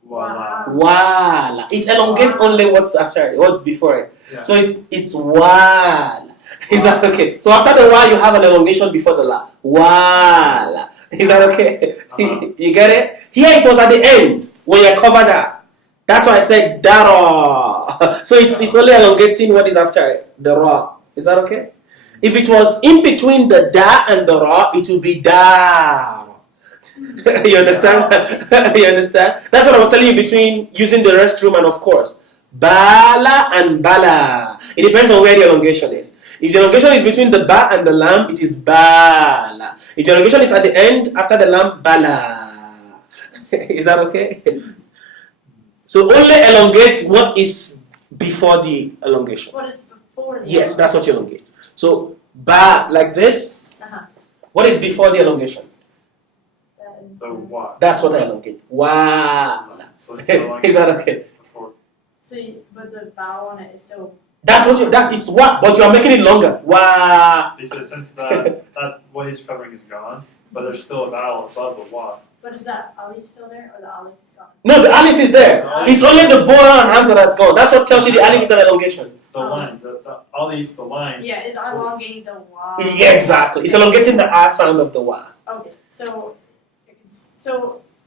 Voila. wala. It elongates only what's after it, what's before it. Yeah. So it's wala. Is that okay? So after the wa, you have an elongation before the la. Wala. Is that okay? You get it? Here it was at the end when you covered that. That's why I said dara. So it's only elongating what is after it, the ra. Is that okay? If it was in between the da and the ra, it would be da. You understand? You understand? That's what I was telling you between using the restroom and of course. Bala and bala. It depends on where the elongation is. If the elongation is between the ba and the lam, it is bala. If the elongation is at the end, after the lam, bala. Is that okay? So only elongate what is before the elongation. what is before the Yes, that's what you elongate. So ba like this. Uh-huh. What is before the elongation? That is The wa. That's what I elongate. Wa. So it's elongated Is that okay? before. So, but the vowel on it is still. That's what it's wa, but you are making it longer. Wa. Because since that what he's covering is gone, but there's still a vowel above the wa. But is that alif still there, or the alif is gone? No, the alif is there. It's only the vowel and hamza that's gone. That's what tells you the alif is an elongation. The line, the alif, the line. Yeah, is elongating the wa. Yeah, exactly. It's elongating the ah sound of the wa. Okay, so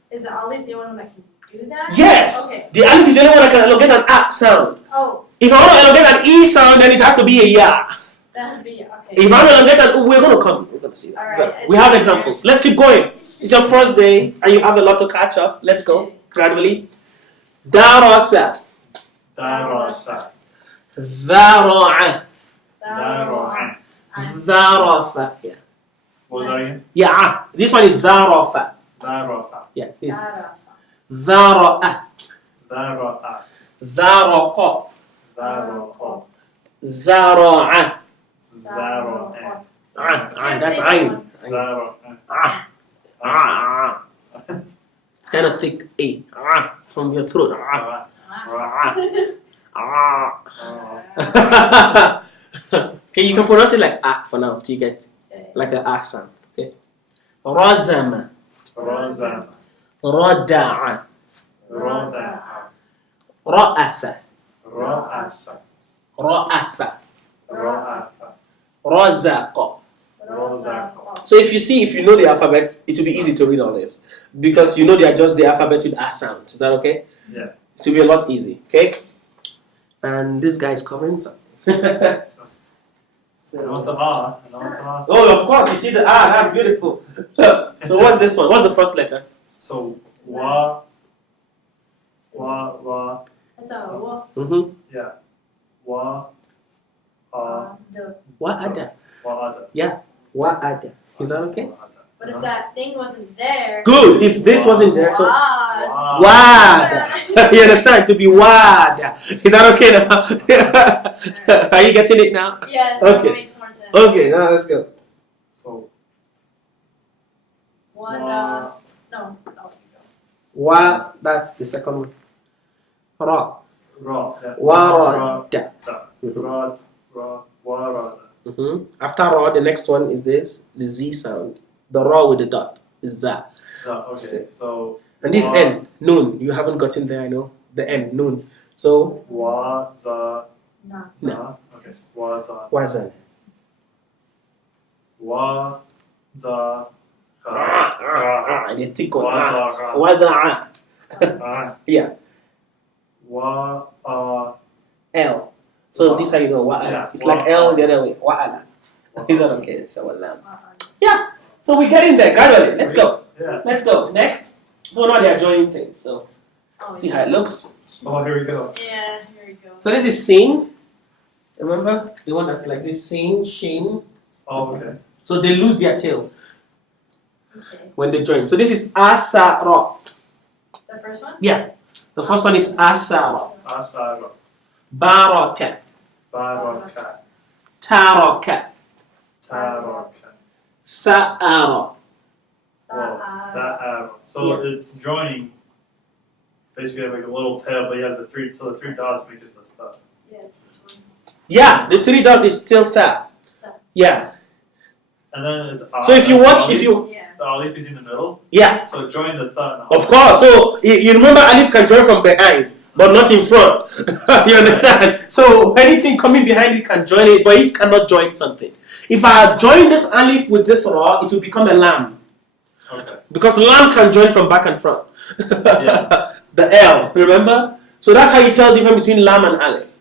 is the alif the only one that can do that? Yes. Okay. The alif is the only one that can elongate an ah sound. Oh, If I want to elongate an e sound, then it has to be a ya. that has to be okay. If I want to elongate an we're gonna come. We're gonna see that. All right, So, we have examples. Let's keep going. It's your first day and you have a lot to catch up. Let's go gradually. Darasa. Darasa. Dhara'a. Dara'a. Dharafa. Yeah. What was that again? Yeah. This one is dharafa. Darafa. Yeah. This. Darafa. Dhara'a. Dara'a. Dharaqa. Daraqa. Zara'a. Zara'a. That's ayn. Zara'a. It's kind of thick A from your throat. Okay, you can pronounce it like ah for now till you get like an ah sound. Okay. Razama. Razama. Rada'a. Rada'a. Ra'asa. Ra'asa. Ra'afa. Ra'afa. Razaqa. Razaqa. So if you know the alphabet, it will be easy to read all this because you know they are just the alphabet with ah sound. Is that okay? Yeah. It will be a lot easy. Okay. And this guy is covering something. And on to ah. And on to ah. Oh, of course, you see the ah. That's beautiful. So what's this one? What's the first letter? So wa. Wa. That's the wa. Yeah. Wa. The. Wa'ada. Wa'ada. Yeah. Wa'ada. Is that okay? But if that thing wasn't there. Good. If this wasn't there, so Wa. wada. You understand? To be wada. Is that okay now? Are you getting it now? Yes. Okay. That makes more sense. Okay. Now let's go. So Wada. No. Wa. That's the second one. Ra. ra. Yeah. Warada. Rad. Ra. Warada. After ra, the next one is this, the z sound. The ra with the dot is za. Okay. So. And this n, noon. You haven't gotten there, I know. The n, noon. So Wa. Za. No. no. Okay. Wa. Za. Wazan. Wa. Za. They tick on Wa. Za. Waza'a. Yeah. Wa. L. So this is how you know wa'ala. Yeah. It's like L the other way. Wa'ala. Is that okay? So yeah. So we're getting there gradually. Let's go. Yeah. Let's go. Next. Oh no, they are joining things. So Oh, see how it looks. Oh, here we go. Yeah, here we go. So this is sin. Remember the one that's like this sin, shin. Oh, okay. So they lose their tail Okay. when they join. So this is asara. The first one? Yeah. The first one is asara. Asara. Baraka. Baraka. Taraka. Taraka. Tha'ara. That so it's joining. Basically, like a little tail, but you have the three. So the three dots make it the stuff. Yeah, it's this one. Yeah, the three dots is still tha. Yeah. And then it's So if you that's watch, the if you Yeah. the alif is in the middle. yeah, So join the tha. of course. So you remember alif can join from behind, but not in front. You understand? So anything coming behind it can join it, but it cannot join something. If I join this alif with this ra, it will become a lam. Okay. Because lam can join from back and front. Yeah. The L, remember? So that's how you tell the difference between lam and alif.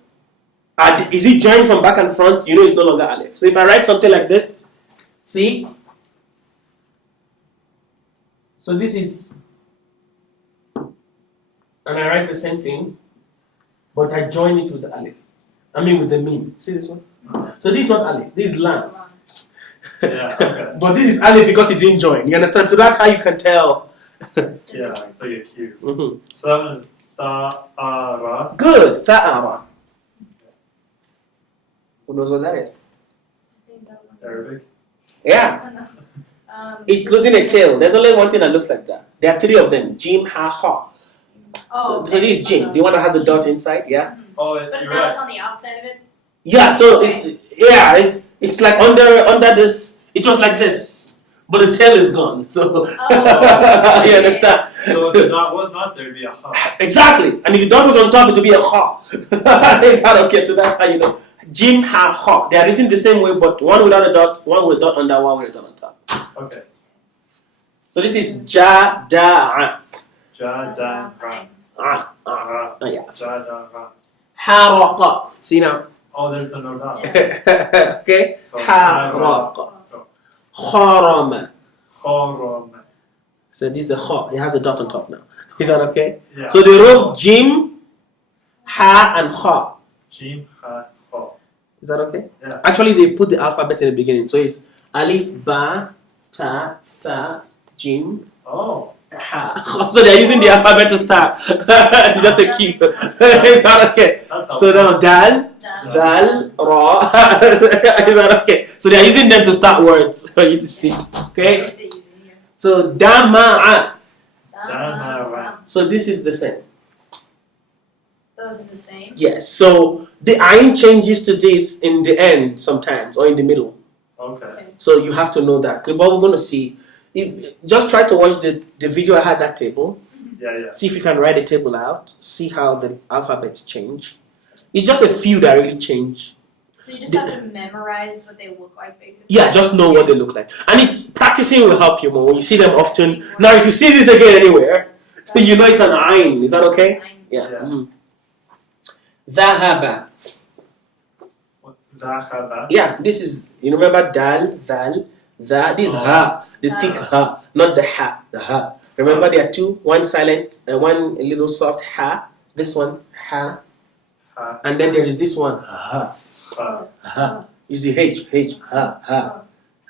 Is it joined from back and front? You know it's no longer alif. So if I write something like this, see? So this is, and I write the same thing, but I join it with the alif. I mean with the meme. See this one? So this is not alif, this is lam. Yeah. Okay. But this is alif because it didn't join. You understand? So that's how you can tell. Yeah. It's like a cue. So that was ta'ara. Good. Tha'ara. Who knows what that is? I think that one is. Arabic. Yeah. It's Oh, losing a tail. There's only one thing that looks like that. There are three of them. Jim, ha, ha. So okay. this is Jim, the one that has the dot inside. Yeah. Oh, But you're now right. it's on the outside of it. Yeah. So Okay. it's like under this. It was like this, but the tail is gone. So Oh. you understand? So if the dot was not there, it'd be a ha. Exactly. And if the dot was on top, it would be a ha. Is that okay? So that's how you know. Jim, ha, ha. They are written the same way, but one without a dot, one with a dot under, one with a dot on top. Okay. So this is ja, da, Ja, da, ra. ah. Ra. Yeah. Ja, da, ra. Haraqa. See now? Oh, there's the no dot. Okay? So, Haraqa. Kharama. Chorom. So this is the ha. It has the dot on top now. Is that okay? Yeah. So they wrote jim, ha, and ha. Jim, ha, ho. Is that okay? Yeah. Actually, they put the alphabet in the beginning. So it's alif, ba, ta, tha, jim, Oh. ha. So they're using the alphabet to start. It's just a key. Is that okay? That's So helpful. now dal, dal, ra. Is that okay? So they're using them to start words for you to see. Okay? Makes it easier. So dama'a. Dama. So this is the same. Those are the same. Yes. So the ayin changes to this in the end sometimes or in the middle. Okay. So you have to know that. But we're going to see. If just try to watch the video I had that table. Yeah. See if you can write the table out. See how the alphabets change. It's just a few that really change. So you just have to memorize what they look like, basically. Yeah, just know what they look like. And it's practicing will help you more when you see them often. Now, if you see this again anywhere, you know it's an ayin. Is that okay? Yeah. Yeah. Mm. Dhahaba. Dhahaba. Yeah, this is, you remember dal, dal, that. This ha, the thick ha, not the ha, the ha. Remember there are two, one silent and one a little soft ha. This one, ha. Ha. And then there is this one, ha, Ha. ha. Is the H, ha, ha,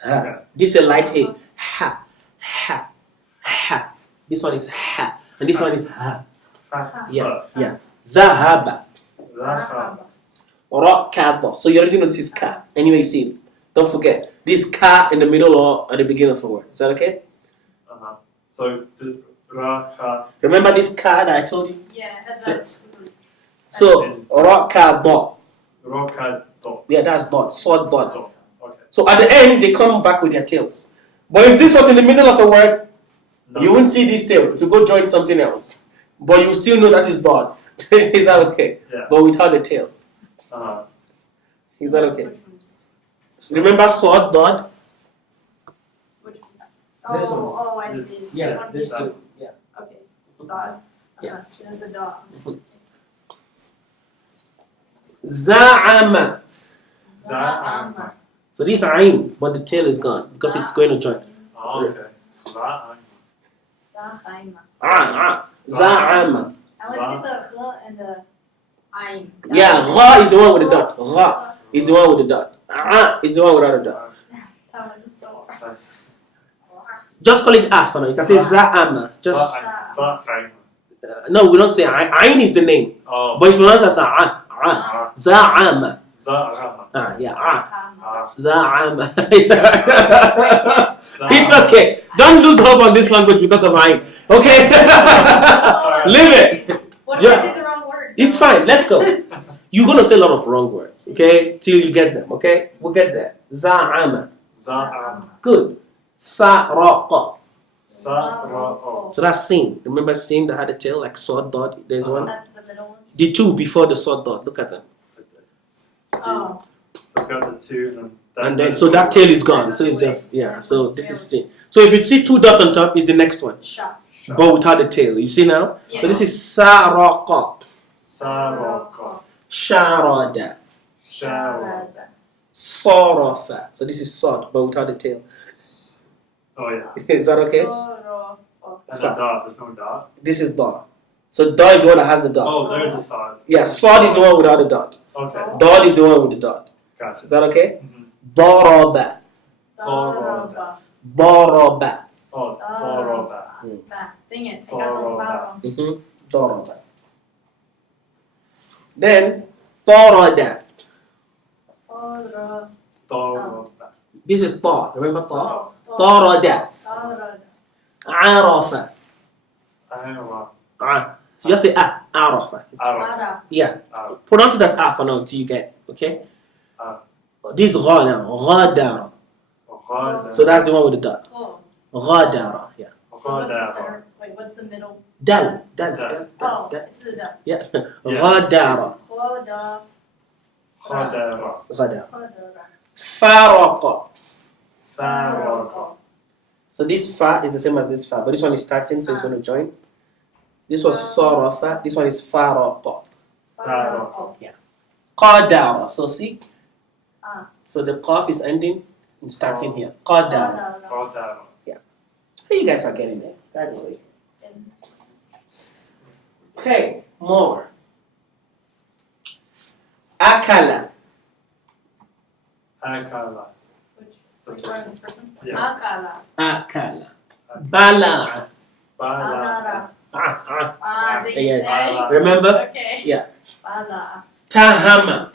ha. Okay. This is a light H, ha, ha, ha. This one is ha, and this one is ha. Ha. Yeah, yeah. Dhahaba. Dhahaba. Rakaba. So you already know this is ka. Anyway, you see it. Don't forget. This ka in the middle or at the beginning of a word. Is that okay? Uh-huh. So, ra, ka. Remember this ka that I told you? Yeah, that's So- that's squiggly. So, rakaba. Ro, ka, do. Yeah, that's dot. Sword dot. Do. Okay. So at the end, they come back with their tails. But if this was in the middle of a word, No. you wouldn't see this tail to go join something else. But you still know that is dot. Is that okay? Yeah. But without the tail. Uh-huh. Is that okay? Which ones? Remember sword dot? Which one? This one. Oh, I This- see. It's Yeah, the one this below. too. Yeah. Okay. Dot. Yeah. There's a dot. Za'ama. Za'ama. So this ain, but the tail is gone because it's going to join. Oh, okay. Za'ama. Za'ama. Za'ama. Now let's get the kh and the ayn. Yeah, ra is the one with the dot. Ra is the one with the dot. Is the one without a dot. That one is so hard. That's Just call it a for now. You can say za'ama. Just Za'ama. no, we don't say ain. Ain is the name, Oh. but it's pronounced as a. Ah. Za'ama. Za'ama. Yeah. Ah. Za'ama. It's alright. Za'ama. It's okay. Don't lose hope on this language because of ain. Okay. Leave it. What if Yeah. I say the wrong word? It's fine. Let's go. You're gonna say a lot of wrong words. Okay, till you get them. Okay, we'll get there. Za'ama. Za'ama. Good. Saraqa. Sara'o. So that's sin. Remember sin that had a tail like sword dot? There's one. That's the middle one. The two before the sword dot. Look at them. Oh. So it's got the two And then so that tail is gone. So it's just yeah. So this is sin. So if you see two dots on top, is the next one, Shop. but without the tail. You see now? Yeah. So this is saraqa. Sara'o. Sharada. Shara'o. Sarafa. So this is sword, but without the tail. Oh yeah. Is that okay? That's a dot. There's no dot. This is da. So da is the one that has the dot. Oh, there's a sod. Yeah, sword is the one without a dot. Okay. Dot is the one with the dot. Gotcha. Is that okay? Mhm. Daraba. Daraba. Daraba. Oh, Doroba. Dang it. I got the vowel wrong. Daraba. Then Tarada. Doroba. This is ta. Remember ta? Oh. Tarada. Arafa. Iowa. So just say Arafa. Iowa. Yeah. Iowa. Pronounce it as for now until you get. Okay. Ah. This ra now. Radara. غادر. So that's the one with the dot. Oh. غادر. Yeah. What's the غادر. center? Wait, what's the middle? Dal. Oh, it's the dal. Yeah. Yes. غادر. غادر. غادر. غادر. غادر. فارق. فارق. So this fa is the same as this fa, but this one is starting, so it's going to join. This was صرف. This one is فارق. فارق. قدر. So see? Ah. So the qaf is ending and starting here. قدر. غادر. You guys are getting it. Gradually. Okay, more. Akala. أكل. Which one? First one? Yeah. Akala. Akala. Bala'a. بلع. The Yeah. Remember? Okay. Yeah. Bala. Tahama.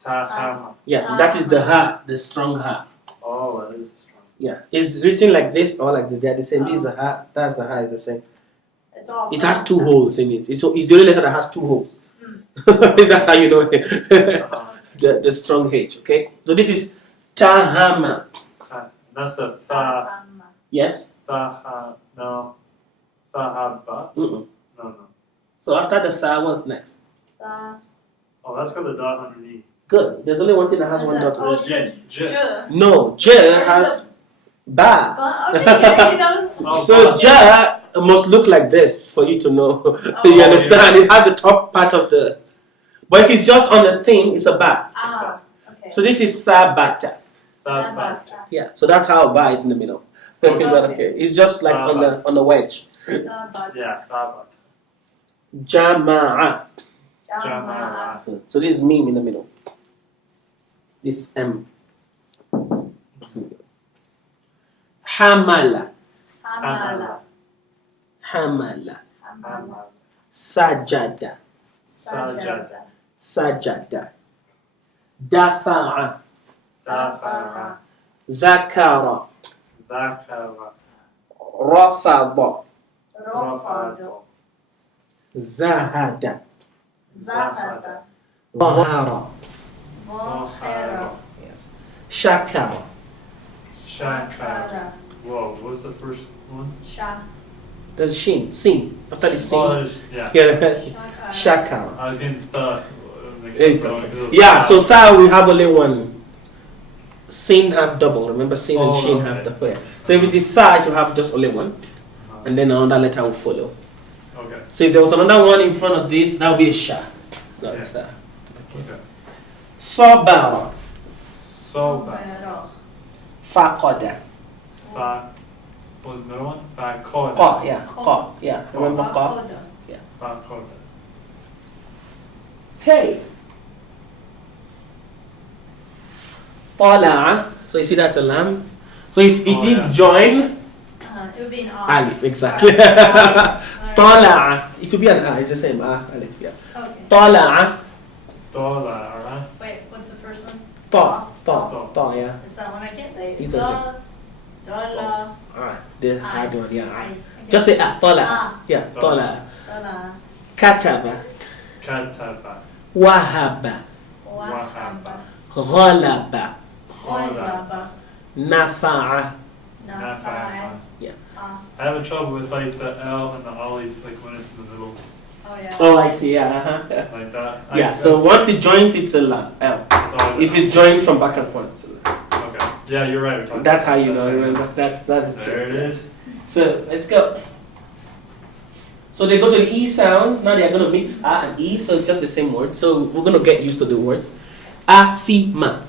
تهم. Yeah, that is the ha, the strong ha. Oh, that is strong. Yeah, it's written like this or like this. They're the same. This is a ha. That's the ha. Is the same. It's all. It has two holes in it. It's the only letter that has two holes. That's how you know it. the strong H. Okay. So this is tahama. That's the fa. Yes. No. Fahaba. Mm-mm. No. So after the tha, what's next? Oh, that's got the dot underneath. Good. There's only one thing that has one dot. Oh, on it. J. No, J has ba. Okay, yeah, you know. Oh, So ba. J must look like this for you to know. You Oh, understand? It has the top part of the. But if it's just on the thing, it's a ba. Okay. So this is thabata. Faba. Yeah. So that's how ba is in the middle. Is that okay? It's just like on the wedge. Yeah, Faba. Jama'a. Jama'a. So this is meme in the middle. This M. Hamala. Hamala. Hamala. Hamala. Sajada. Sajada. Sajada. Dafa'a. Dafara. Dhakara. Dhakara. Rafada. Rafado. Zahada. Zahada. Bahara. Mohera. Yes. Shakara. Shakara. Whoa, what's the first one? Sha. There's shin. Sin. After the Oh, sin. there's, yeah. Yeah. Shakara. I was getting the. It's okay. Yeah, so tha we have only one. Sin have double. Remember sin and Oh, shin okay. have double. Yeah. So if it is tha, it will have just only one. And then another letter will follow. Okay. So if there was another one in front of this, that would be a sha. Not Yeah. tha. Okay. Sabara. Soba. Faqada. Fa. What was the middle one? Fakoda. Qa. Yeah. Qa. Yeah. Remember qa? Fakoda. Okay. Tala'a. So you see that's a lam. So if it Oh, did yeah. join, It would be an alif, exactly. Alif. Tala'a. It will be an a. It's the same. Alif. Yeah. Okay. Tala'a. Dollar. Wait, what's the first one? Ta. Ta. Ta. Yeah. It's that one I can't say. It's okay. Dala. The hard one. Yeah. I. Just say Tala'a. Ah. Yeah. Tala'a. Dala. Kataba. Kataba. Wahaba. Wahaba. Ghalaba. Ghalaba. Nafa'a. Nafa'a. Yeah. I have a trouble with like the L and the olive, like when it's in the middle, Oh yeah. Oh, I see. Yeah. Uh-huh. like that. Yeah. So once it joins, it's a la. L. If it's joined from back and forth, it's a la. Okay. Yeah, you're right. That's how you know. Remember, that's There it is. So let's go. So they go to the E sound. Now they are going to mix A and E. So it's just the same word. So we're going to get used to the words. Afima.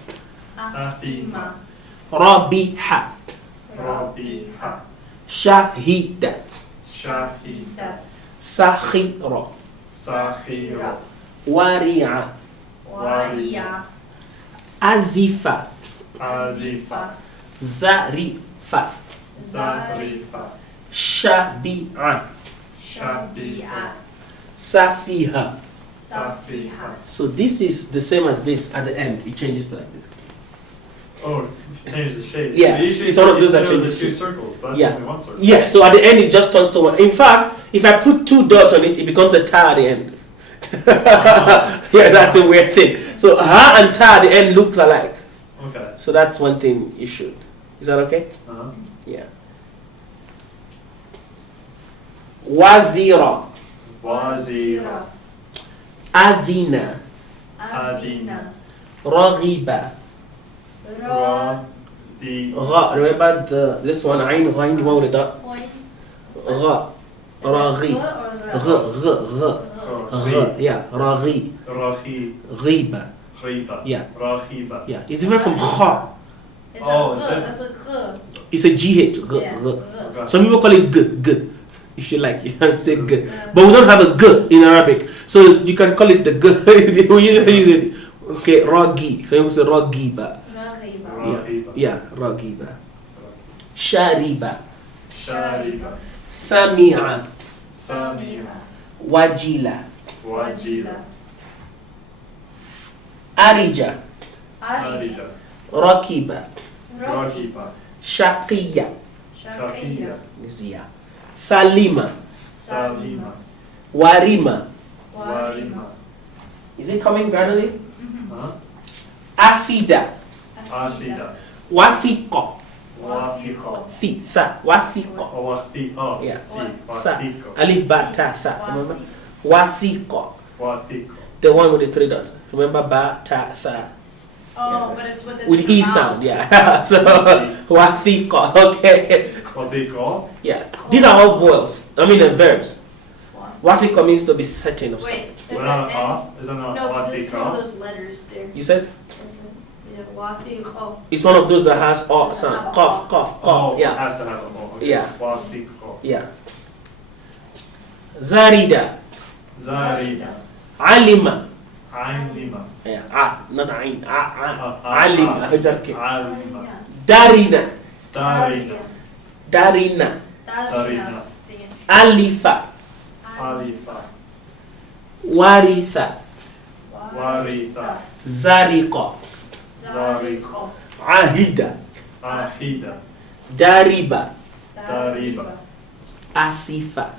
Afima. Rabiha. Rabiha. Shahida. Shahida. Sakhira. Sakhira. Wari'a. Wariya. Azifa. Azifa. Zarifa. Zarifa. Shabi'a. Shabiha. Safiha. Safiha. So this is the same as this at the end. It changes to like this. Oh, change the shape. Yeah, it's one of those that changes changes the two shape. circles, but that's Yeah. only one circle. Yeah, so at the end it just turns to one. In fact, if I put two dots on it, it becomes a ta at the end. Yeah, that's a weird thing. So ha and ta at the end look alike. Okay. So that's one thing you should Is that okay? Yeah. Wazira. Wazira. Adina. Adina. Raghiba. Ra. Remember this one, Ain, Ghain, you want with that? Ra. Raghi. Yeah. Raghi. Ghiba. Yeah. Rakhiba. Yeah. It's different from Kha. It's It's a g. It's a GH. Yeah. Some people call it g. If you like, you can say g. But we don't have a g in Arabic. So you can call it the g. We usually use it. Okay, Ragi. So you say Ragiba. Yeah, Ragiba. Shariba. Shariba. Sami'a. Samira. Wajila. Wajila. Arija. Arija. Rakiba. Rakiba. Shaqiya. Shaqiya. Zia. Salima. Salima. Warima. Warima. Is it coming gradually? Huh? Asida. Asida. Wafiqa. Wafiqa. Tha. Wafiqa. Wafiqa. Yeah. Wafiqa. Alif ba ta tha. Remember? Wafiqa. Wafiqa. The one with the 3 dots. Remember ba ta tha. Oh, but it's with With E sound, yeah. So wafiqa. Okay. Wafiqa. Yeah. These are all vowels. I mean verbs. Wafiqa means to be certain of something. Wait, is that end? Is that not No, because it's one of Wafiqa? those letters there. You said Wafiqa. it's one of those that has o sound. Qaf, qaf, Oh, qaf. it Yeah. has to have a O. Okay. Yeah. Wafiqa. Yeah. Zarida. Zarida. Alima. Alima. Yeah. Not ain. Alima. Okay. Alima. Darina. Darina. Darina. Darina. Alifa. Alifa. Waritha. Waritha. Zariqa. Zariqa. Ahida. Ahida. Dariba. Dariba. Asifa.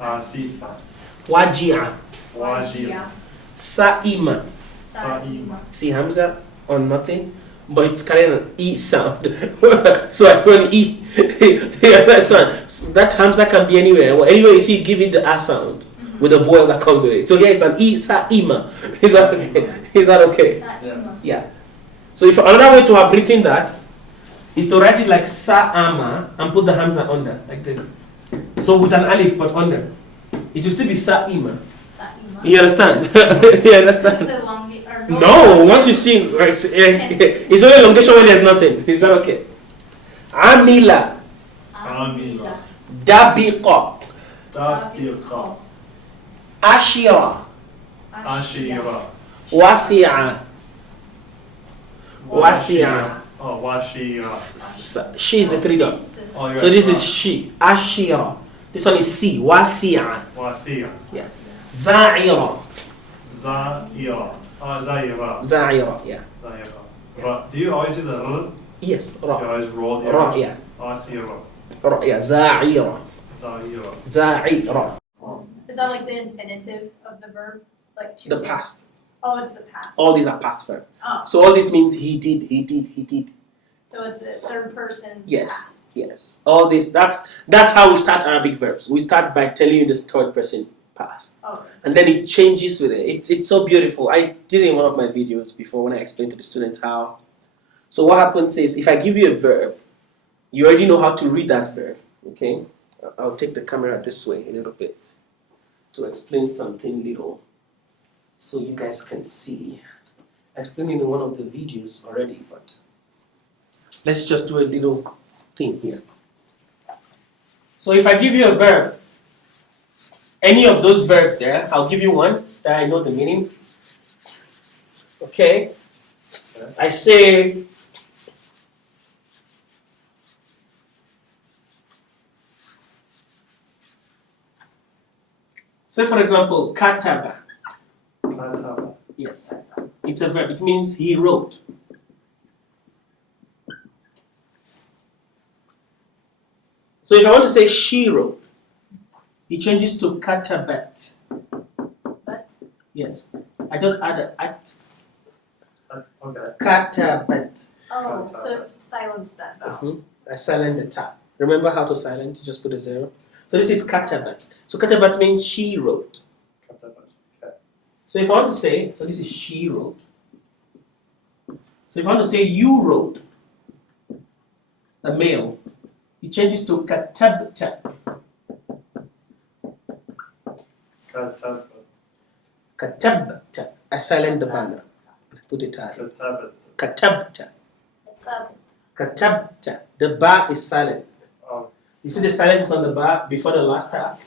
Asifa. Wajia. Wajia. Saima. Saima. See Hamza on nothing, but it's carrying an E sound. So I put an E. Yeah, that's one. So that Hamza can be anywhere. Well, anywhere you see it, give it the A sound with the vowel that comes with it. So here it's an E, Saima. Is that okay? Is that okay? Yeah. So if another way to have written that is to write it like Sa'ama and put the Hamza under, like this. So with an alif but under. It will still be Sa'ima. You understand? You understand? No, once you see, it's only elongation when there's nothing. Is that okay? Amila. Amila. Dabiqa. Dabiqa. Ashira. Ashira. Wasi'a. Wasi'a. Oh, Washira. She is the 3 dots. Oh, So this is she. Ashira. This one is C. Wasi'a. Wasi'a. Yeah. Za'ira. Zaira. Zaira. Za'ira. Yeah. Zaira. Do you always do the R? Yes. You Ra. always roll the Ra. R's? Yeah. Asira. Ra. Yeah. Za'ira. Zaira. Za'ira. Is that like the infinitive of the verb? Like to The do? past. Oh, it's the past. All these are past verb. Oh, So all this means he did, he did, he did. so it's a third person Yes. past. Yes. All this. That's how we start Arabic verbs. We start by telling you the third person past, Oh, and then it changes with it. It's so beautiful. I did it in one of my videos before when I explained to the students how. So what happens is if I give you a verb, you already know how to read that verb. Okay. I'll take the camera this way a little bit to explain something little, so you guys can see. I explained it in one of the videos already, but let's just do a little thing here. So if I give you a verb, any of those verbs there, I'll give you one that I know the meaning. Okay? I say, say for example, kataba. Kataba. Yes. It's a verb. It means he wrote. So if I want to say she wrote, it changes to katabat. but Yes. I just add an at. Okay. Katabat. Oh, so silence that vowel. I silent the ta. Remember how to silent? You just put a 0. So this is katabat. So katabat means she wrote. Okay. So if I want to say, so this is she wrote. So if I want to say you wrote, a male, it changes to katabta. Katabta. I silent the banner. Put it out. Katabta. Katabta. The ba is silent. Oh. You see the silence is on the ba before the last half?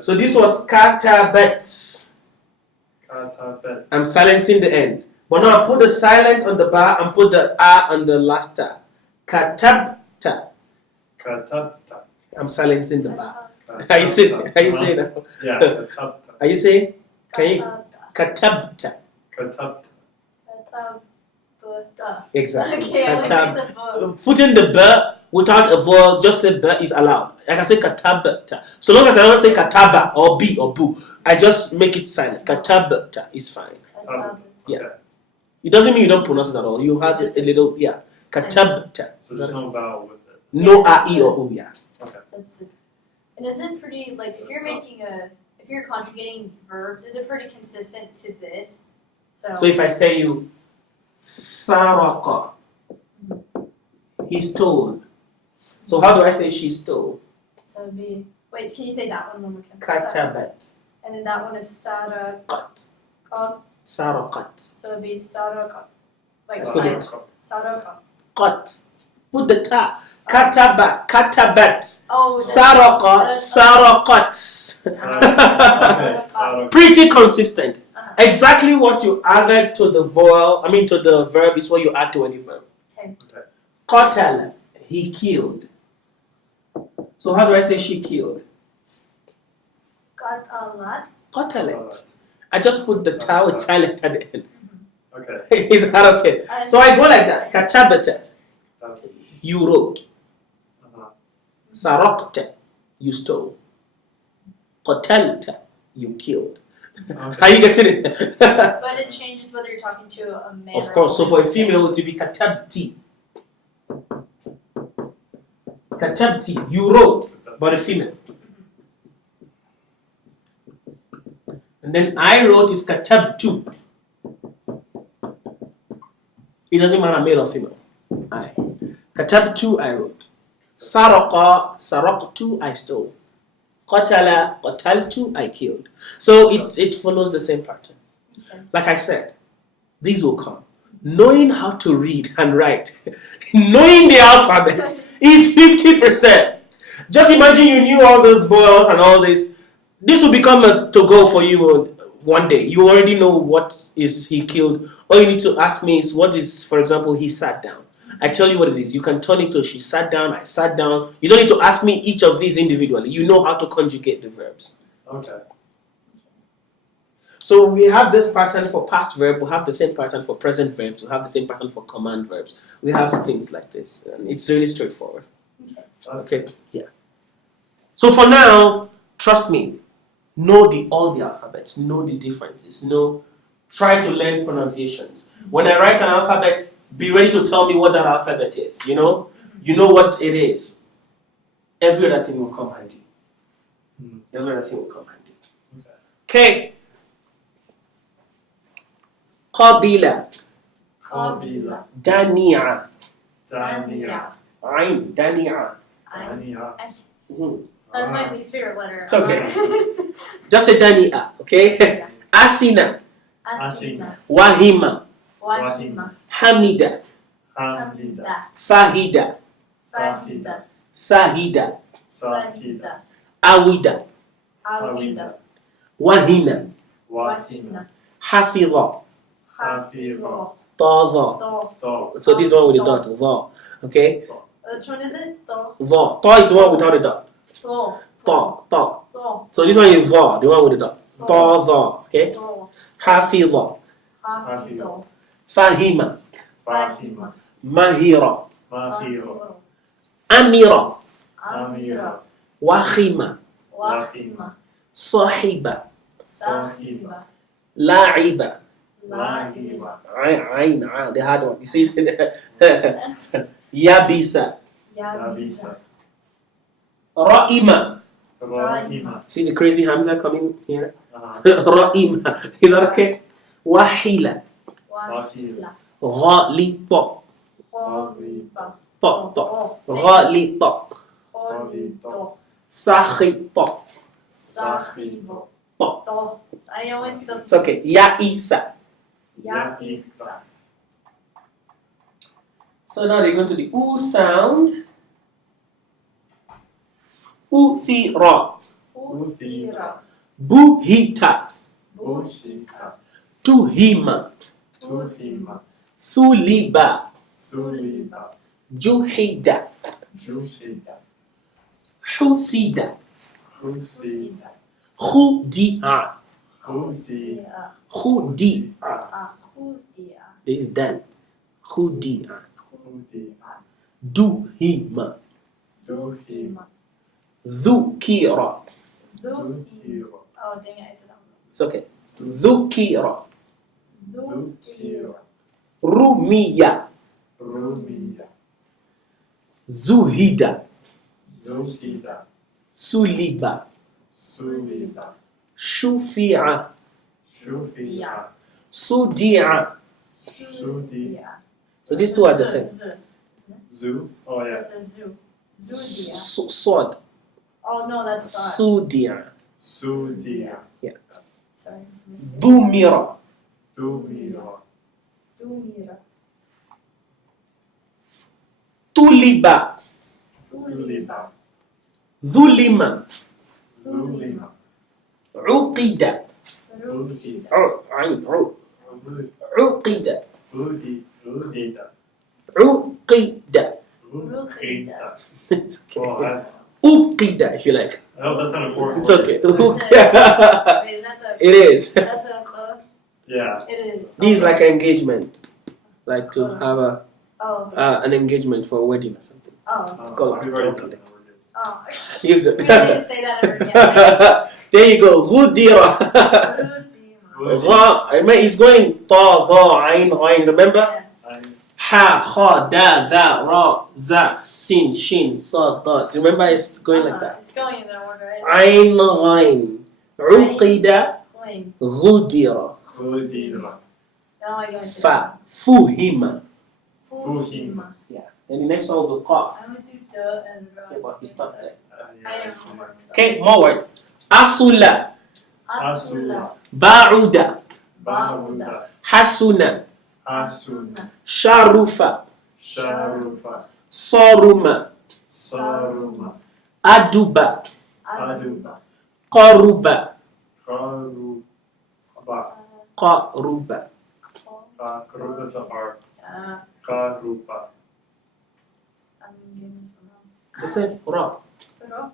So this was katabat. I'm silencing the end. But now I put the silent on the ba and put the a on the last ta. Katabta. I'm silencing the ba. Are you saying? Are you saying? Yeah. Are you saying? Can you? Katabta. Exactly. Okay, I like the book. Putting the ba without a vowel, just say ba is allowed. Like I say katabta. So long as I don't say kataba or b or boo, I just make it silent. Katabta is fine. Yeah. It doesn't mean you don't pronounce it at all. You have a little, yeah. Katabta. So there's no vowel with it. No a, e, or u, yeah. Okay. And is it pretty, like, if you're conjugating verbs, is it pretty consistent to this? So if I say you, Saraka, he stole. So how do I say she stole? So it'd be, wait, can you say that one more time? Katabat. And then that one is Sarakat. Sarakat. So it'd be Sarakat. Like, Sarakat. Qat. Put the ta. Kataba. Katabat. Oh, Saraka. Sarakat. Okay. Pretty consistent. Exactly what you added to the vowel, to the verb is what you add to any verb. Okay. Qatala, he killed. So how do I say she killed? Qatalat. Qatalat. I just put the ta with silent at the end. Okay. Is that okay? So I go like that. Katabata, you wrote. Sarakta, you stole. Qatalta, you killed. Okay. Are you getting it? But it changes whether you're talking to a man Of course. So for a female, it would be katabti. Katabti, you wrote, but a female. And then I wrote is katabtu. It doesn't matter male or female. I. Katabtu, I wrote. Saraka, saraktu, I stole. Qatala, qataltu, I killed. So it follows the same pattern. Okay. Like I said, these will come. Knowing how to read and write, knowing the alphabet is 50%. Just imagine you knew all those vowels and all this. This will become a to-go for you one day. You already know what is he killed. All you need to ask me is what is, for example, he sat down. I tell you what it is. You can turn it to she sat down, I sat down. You don't need to ask me each of these individually. You know how to conjugate the verbs. Okay. So we have this pattern for past verb. We have the same pattern for present verbs. We have the same pattern for command verbs. We have things like this. And it's really straightforward. Okay. Yeah. So for now, trust me. Know all the alphabets. Know the differences. Try to learn pronunciations. When I write an alphabet, be ready to tell me what that alphabet is. You know what it is. Every other thing will come handy. Every other thing will come handy. Okay. Qabila. Dani'a. Ain. Dani'a. That's my least favorite letter. It's okay. Just say Dani'a, okay? Asina. Asina. Wahima. Wahima. Hamida. Hamida. Fahida. Fahida. Sahida. Sahida. Awida. Awida. Wahina. Wahina. Hafiza. Hafiza. Tadha. Do. So this one with the dot. Dha. Okay? Which one is it? Do. Dha. Ta is the one without a dot. Do. Ta. Ta. Do. So this one is dha, the one with the dot. Tadha. Okay? Do. Hafiza. Hafiza. Fahima. Fahima. Mahira. Mahira. Amira. Amira. Wahima. Wahima. Sahiba. Sahiba. La'iba. Lahima. Ain, the hard one. You see? Yabisa. Yabisa. Ra'ima. Rahima. See the crazy Hamza coming here? Uh-huh. Ra'ima. Is that okay? Wahila. Wahila. Ghalita. Ghalita. Ta, ta. Ghalita. Ghalita. Sakhita. Sakhiba. Ta. I always get those. It's okay. Ya'isa. Ya'isa. So now they go to the U sound. Uthira. Uthira. Buhita. Bushita. Tuhima. Tuhima. Thuliba. Thuliba. Juhida. Jushida. Husida. Husida. Khudi'a. Hudia. Khudi'a. This is done. Khudi'a. Hudia. Duhima. Duhima. Dhukira. Duhira. Oh, dang it, I said that. It's okay. Dhukira. Dukira. Rumiya. Rumiya. Zuhida. Zuhida. Suliba. Suliba. Shufi'a. Shufiya. Sudi'a. Sudia. So these two are the same. Zu. Oh yeah. That's a zoo. Zudia. Sod. Oh no, that's not. Sudi'a. Sudia. Sorry. Dumira. Dumira. Dumira. Tuliba. Tuliba. Dhulima. Zulima. Uqida. Udida. Uqida. Udida. Uqida. Udida. It's Well, okay. that's. Uqida if you like. Oh, that's not important. It's okay. Wait, is that the? It is. That's a club. Yeah. It is. This is like an engagement. Like to have a Oh. an engagement for a wedding or something. Oh. It's called We've already talking. done that. We're good. Oh. You good. We don't need to say that ever again. There you go. Ghudira. Gha. I mean, it's going ta, dha, ain, ghain. Remember? Ha, kha, da, dha, ra, za, sin, shin, sa, da. Remember it's going like that. It's going in that order, right? Ain, ghain. Uqida, Claim. ghudira. Udida. Now I go into Fa, fuhima. Fuhima. And the next one will be I qaf. always do duh and Okay, but he stopped there. I am more. Okay, more words. Asula, Asula. ba'uda, Bauda. hasuna, Asuna. sharufa, Sharufa. saruma, Saruma. aduba, Aduba. qaruba, Karuba. qaruba. Karuba is a R. Uh, Karuba. I'm getting this one wrong. The same, ra. Pero,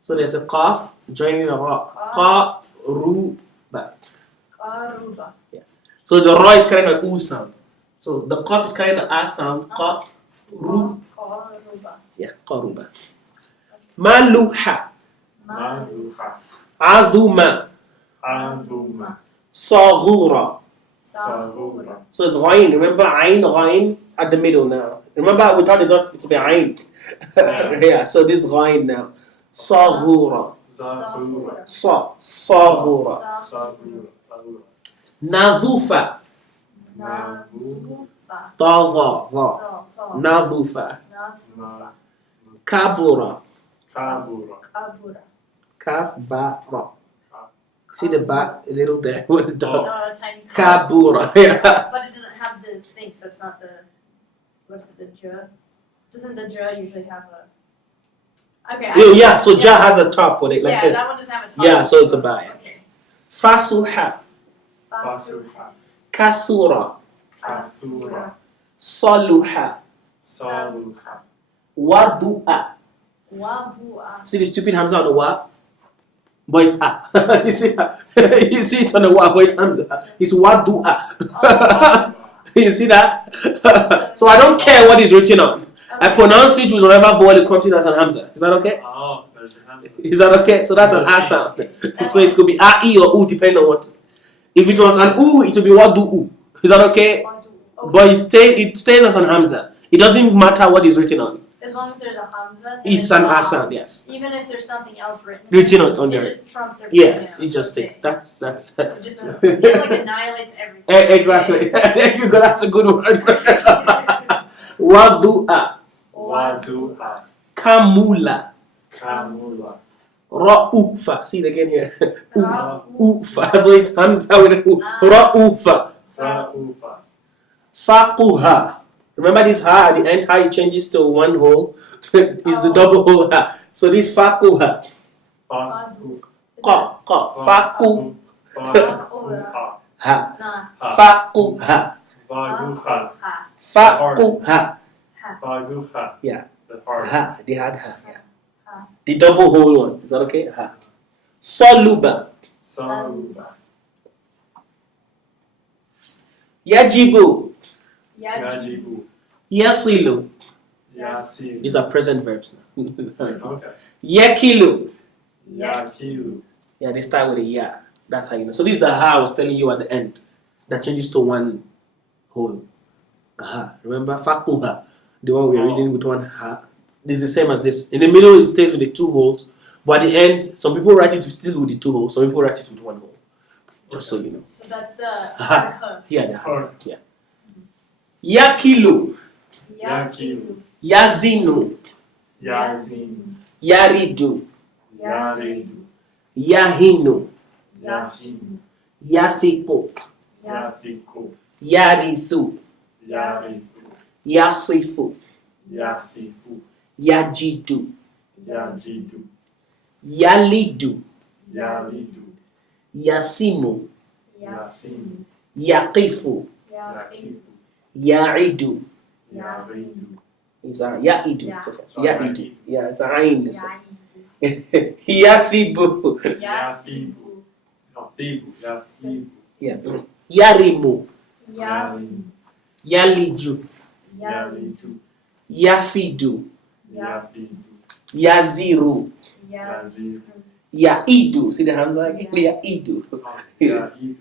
So there's a qaf joining a ra. Qaruba. Karuba. So the ra is carrying an u sound. So the qaf is carrying an a sound. Qaru. Karuba. Yeah, qaruba. Maluha, Maluha. azuma, Aduma. saghura. Sahura. So it's ghain. Remember ain, ghain at the middle now. Remember without the dot it will be ain. Yeah, so this is ghain now. Saghura. Zahura. Saghura. Sahura. Sahura. Nadhufa. Nazufa. Tadha. Tho. Nadhufa. Nazufa. Kabura. Kabura. Kabura. Kaf ba ra. See the ba a little there with the dot. Tiny. Kabura. Yeah. But it doesn't have the thing, so it's not the. What's it, the ja? Doesn't the ja usually have a. Okay. Yeah, so ja has a top with it like yeah, this. that one doesn't have a top. Yeah, so it's a ba. Yeah. Okay. Fasuha. Fasuha. Kathura. Kathura. Saluha. Saluha. Wadu'a. Wabua. See the stupid Hamza on the wa? But it's a. You see you see it on the wa, but it's Hamza. It's wadu'a. Oh, You see that? So I don't care what is written on. I pronounce it with whatever vowel it comes in as an Hamza. Is that okay? Oh, there's a Hamza. Is that okay? So that's an a sound. So it could be a, e, or u depending on what If it was an U, it would be wadu'u. Is that okay? Okay. But it stays as an Hamza. It doesn't matter what is written on. As long as there's a Hamza, It's an A sound, yes. Even if there's something else written on it there. just trumps everything. Yes, it just takes. That's. It just it like annihilates everything. Exactly. There you go. That's a good word. Wadu'a. Wadu'a. Kamula. Kamula. Ra'ufa. See it again here. Ra'ufa. So it's Hamza with a U. Ra'ufa. Ra'ufa. Faquha. Remember this ha at the end, how it changes to one hole? It's the double hole ha. So this faquha. Fa'u. Faquha. Ha. Nah. Faquha. Faguha. Faquha. Faguha. Yeah. The hard. Ha. The hard ha. Yeah. The double hole one. Is that okay? Ha. Soluba. Saluba. Yajibu. Yajibu. Yasilu. Yasilu. These are present verbs. Okay. Yakilu. Yakilu. Yeah, they start with a ya. That's how you know. So this is the ha I was telling you at the end. That changes to one whole. Ha. Remember? Faquha. The one we're reading with one ha. This is the same as this. In the middle it stays with the two holes. But at the end, some people write it still with the two holes. Some people write it with one hole. Just so you know. So that's the Ha. Yeah, the ha. Hard. Yeah. Yakilu. Yakilu. Yazinu. Yazin. Yaridu. Yaridu. Yahinu. Yashin. Yathiku. Yathiku. Yarithu. Yarithu. Yasifu. Yasifu. Yajidu. Yajidu. Yalidu. Yalidu. Yasimu. Yasim. Yaqifu. Yakifu. Yaidu. Yaridu. It's a Yaidu. Yeah. Yaidu. Yeah, it's a Ain. Yathibu. Yafibu. Yafibu. Yafibu. Yeah. Yarimu. Yarim. Yaliju. Yalidu. Yafidu. Yafidu. Yaziru. Yaziru. Yaidu. See the Hamza again? Yaidu. Yaidu.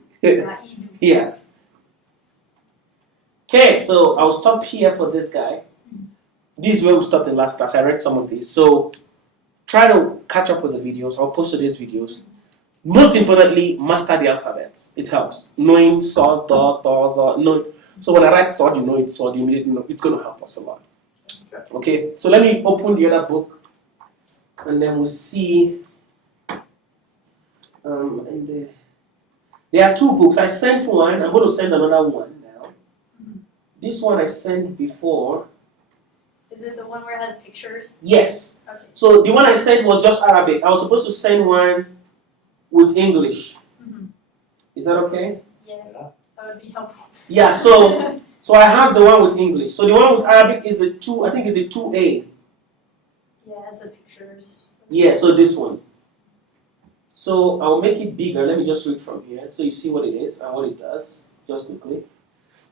Yeah. Okay, so I'll stop here for this guy. This is where we stopped in last class. I read some of these. So try to catch up with the videos. I'll post these videos. Most importantly, master the alphabet. It helps. Knowing sod, no. So when I write sod, you know it's sod. You immediately know it's going to help us a lot. Okay, so let me open the other book, and then we'll see. There are two books. I sent one. I'm going to send another one now. This one I sent before. Is it the one where it has pictures? Yes. Okay. So the one I sent was just Arabic. I was supposed to send one with English. Is that okay? Yeah, that would be helpful. Yeah. So I have the one with English. So the one with Arabic is the two. I think is the 2A. Yeah, it has the pictures. Yeah. So this one. So I'll make it bigger. Let me just read from here so you see what it is and what it does. Just quickly.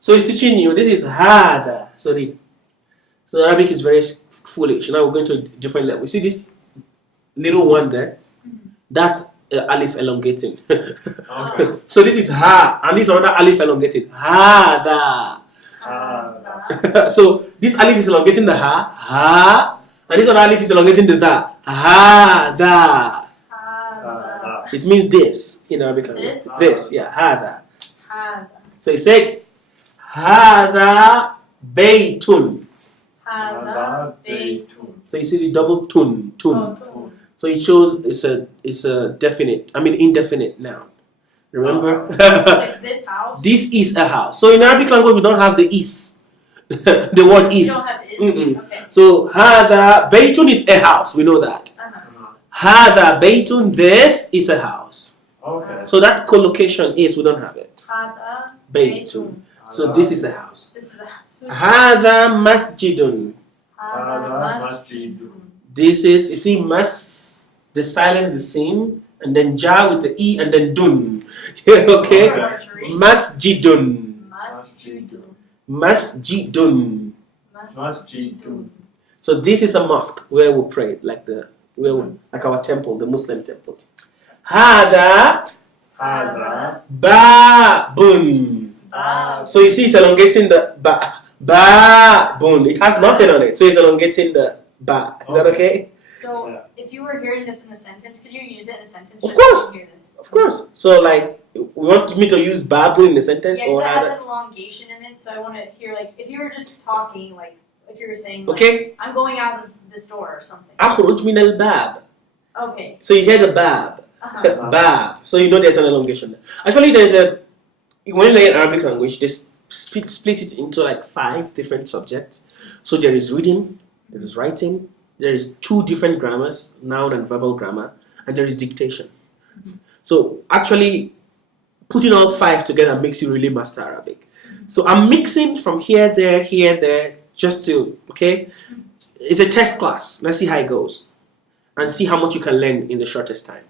So it's teaching you. This is hada. Sorry. So Arabic is very foolish. Now we're going to a different level. You see this little one there? That's alif elongating. Okay. So this is ha, and this is another alif elongating. Hada. So this alif is elongating the ha, and this other alif is elongating the da. Hada. It means this in Arabic language. This, yeah, hada. So you say hada baytun. So you see the double tun. So it shows it's a definite. I mean indefinite noun. Remember? Like this house. This is a house. So in Arabic language we don't have the is. The word You is. don't have is? Okay. So hada baytun is a house. We know that. Hada baytun, this is a house. Okay. So that collocation is, we don't have it. Hada Baytun. So this is a house. This is a house. Hada masjidun. Hada masjidu. This is, you see, mas, the silence the same, and then ja with the e, and then dun. Okay? Masjidun. Masjidu. Masjidun. Masjidu. So this is a mosque where we pray, like our temple, the Muslim temple. Hada هذا Babun. Bab. So you see, it's elongating the ba. Babun. It has nothing on it, so it's elongating the ba. Is that okay? So Yeah. if you were hearing this in a sentence, could you use it in a sentence? Of just so you course. can hear this? Of course. So like, we want me to use babun in the sentence Yeah, or because it has have an elongation in it, so I want to hear like if you were just talking, like if you were saying like, okay. I'm going out of this door or something. أخرج من الباب. Okay. So you hear the bab. Uh-huh. Bab. So you know there's an elongation. Actually, there's a when you learn Arabic language, they split it into like 5 different subjects. So there is reading, there is writing, there is 2 different grammars, noun and verbal grammar, and there is dictation. So actually, putting all 5 together makes you really master Arabic. So I'm mixing from here, there, just to, okay? It's a test class. Let's see how it goes and see how much you can learn in the shortest time.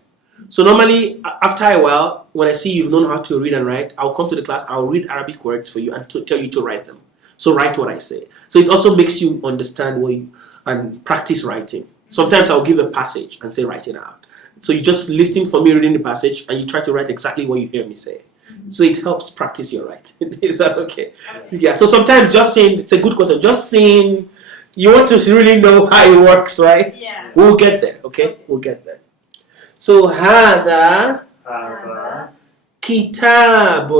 So normally, after a while, when I see you've known how to read and write, I'll come to the class, I'll read Arabic words for you and tell you to write them. So write what I say. So it also makes you understand and practice writing. Sometimes I'll give a passage and say write it out. So you just listen for me reading the passage and you try to write exactly what you hear me say. So it helps practice your writing. Is that okay? Yeah, so sometimes just saying, it's a good question, just saying, you want to really know how it works, right? Yeah. We'll get there, okay? We'll get there. So, هذا هذا كتاب.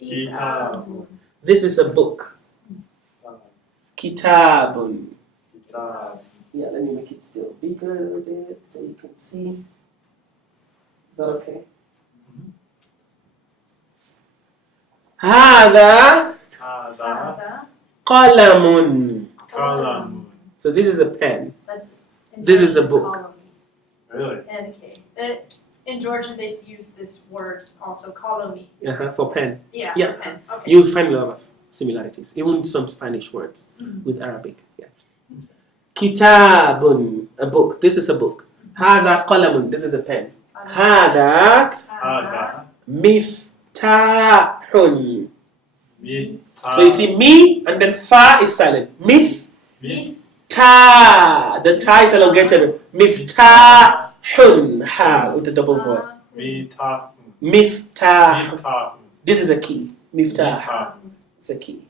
كتاب This is a book. كتاب. كتاب Yeah, let me make it still bigger a little bit so you can see. Is that okay? هذا هذا قلم. قلم. So this is a pen. That's in This is a Georgian, it's book. colony. Really? And okay. In Georgian, they use this word also, colony. For pen. Yeah. Yeah. Pen. Okay. You'll find a lot of similarities, even some Spanish words with Arabic. Yeah. Kitabun, a book. This is a book. هذا قلم. This is a pen. هذا هذا مفتاح. مفتاح. So you see me and then fa is silent. Mif Mif. ta. The ta is elongated. Miftahun. Ha with the double vowel. مفتاح. Miftah. مفتاح. This is a key. Miftah. مفتاح. It's a key.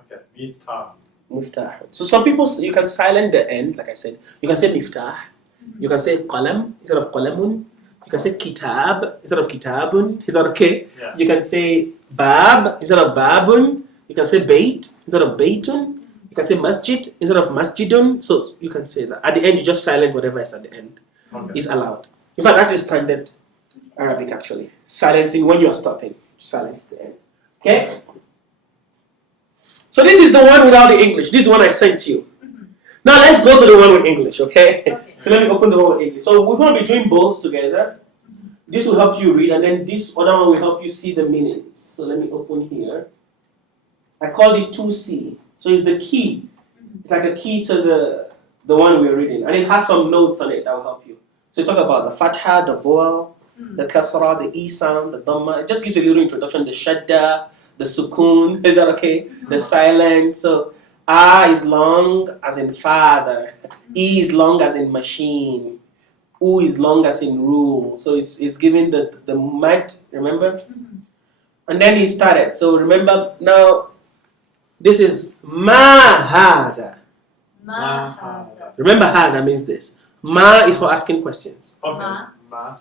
Okay. مفتاح. Miftah. So some people, you can silent the end, like I said. You can say miftah. You can say qalam instead of qalamun. You can say kitab instead of kitabun. Is that okay? Yeah. You can say bab instead of babun. You can say bait instead of baitun. You can say masjid instead of masjidun. So you can say that. At the end, you just silent whatever is at the end. Okay. Is allowed. In fact, that is standard Arabic actually. Silencing when you are stopping. Silence the end. Okay? So this is the one without the English. This is the one I sent you. Now let's go to the one with English, okay? Okay. So let me open the one with English. So we're going to be doing both together. This will help you read, and then this other one will help you see the meanings. So let me open here. I called it 2C. So it's the key. It's like a key to the one we're reading. And it has some notes on it that will help you. So it's talking about the fatha, the vowel, the kasra, the e sound, the dhamma. It just gives you a little introduction. The shadda, the sukun. Is that okay? The silent. So A is long as in father. E is long as in machine. U is long as in rule. So it's giving the mad, remember? And then he started. So remember now, this is ma hada. Ma hada. Remember hada means this. Ma is for asking questions. Okay. Ma. Ma.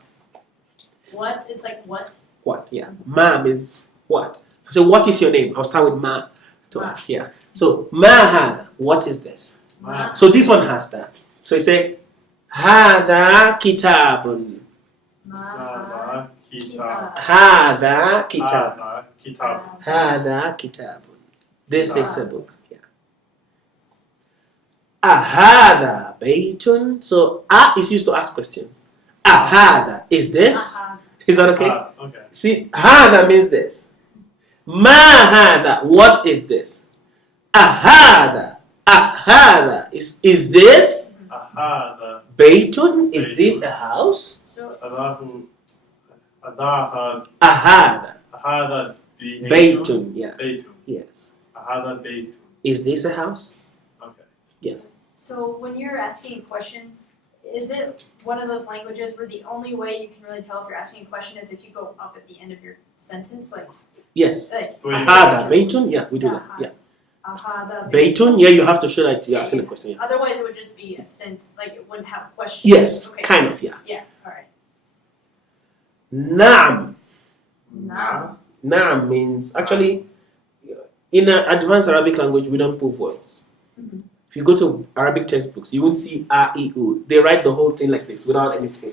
What? It's like what? What? Yeah. Ma means what. So what is your name? I'll start with ma. To Ma. ask. Yeah. So ma hada. What is this? Ma. So this one has that. So you say hada kitabun. Hada kitab. Hada kitab. Hada kitab. Hada kitabun. This is a book. Yeah. Ahada baytun. So is used to ask questions. Ahada. Is this? Is that okay? Okay. See, hada means this. Ma hada. What is this? Ahada. Ahada. Is this? Hada. Baytun. Is this a house? So Adahu. Adaha. Ahada. Hada Baytun. Yeah. Baytun. Yes. Hada baytun. Is this a house? Okay. Yes. so when you're asking a question, is it one of those languages where the only way you can really tell if you're asking a question is if you go up at the end of your sentence? Like, Yes. like Hada, Beitun, yeah, we do that. Yeah. Beitun, yeah, you have to show that you're asking a question. Yeah. Otherwise, it would just be a sentence, like it wouldn't have a question. Yes, Okay. kind of, yeah. Yeah, alright. Naam. Now. Naam means, actually, in an advanced Arabic language, we don't put words. Mm-hmm. If you go to Arabic textbooks, you won't see a, e, u. They write the whole thing like this without anything.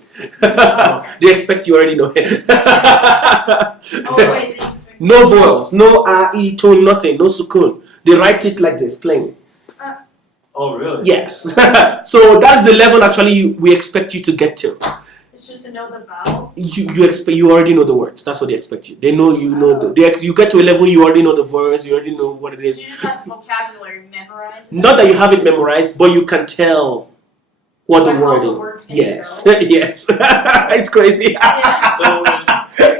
They expect you already know it. Oh, wait, they expect No vowels, no a, e, tone, nothing, no sukun. They write it like this, plain. Oh, really? Yes. So that's the level actually we expect you to get to. It's just to know the vowels. You already know the words. That's what they expect you. They know you know you get to a level you already know the words. You already know what it is. You just have the vocabulary memorized. Not that you have it memorized, but you can tell what the How word the is. words can Yes, go. yes. It's crazy. Yeah. So,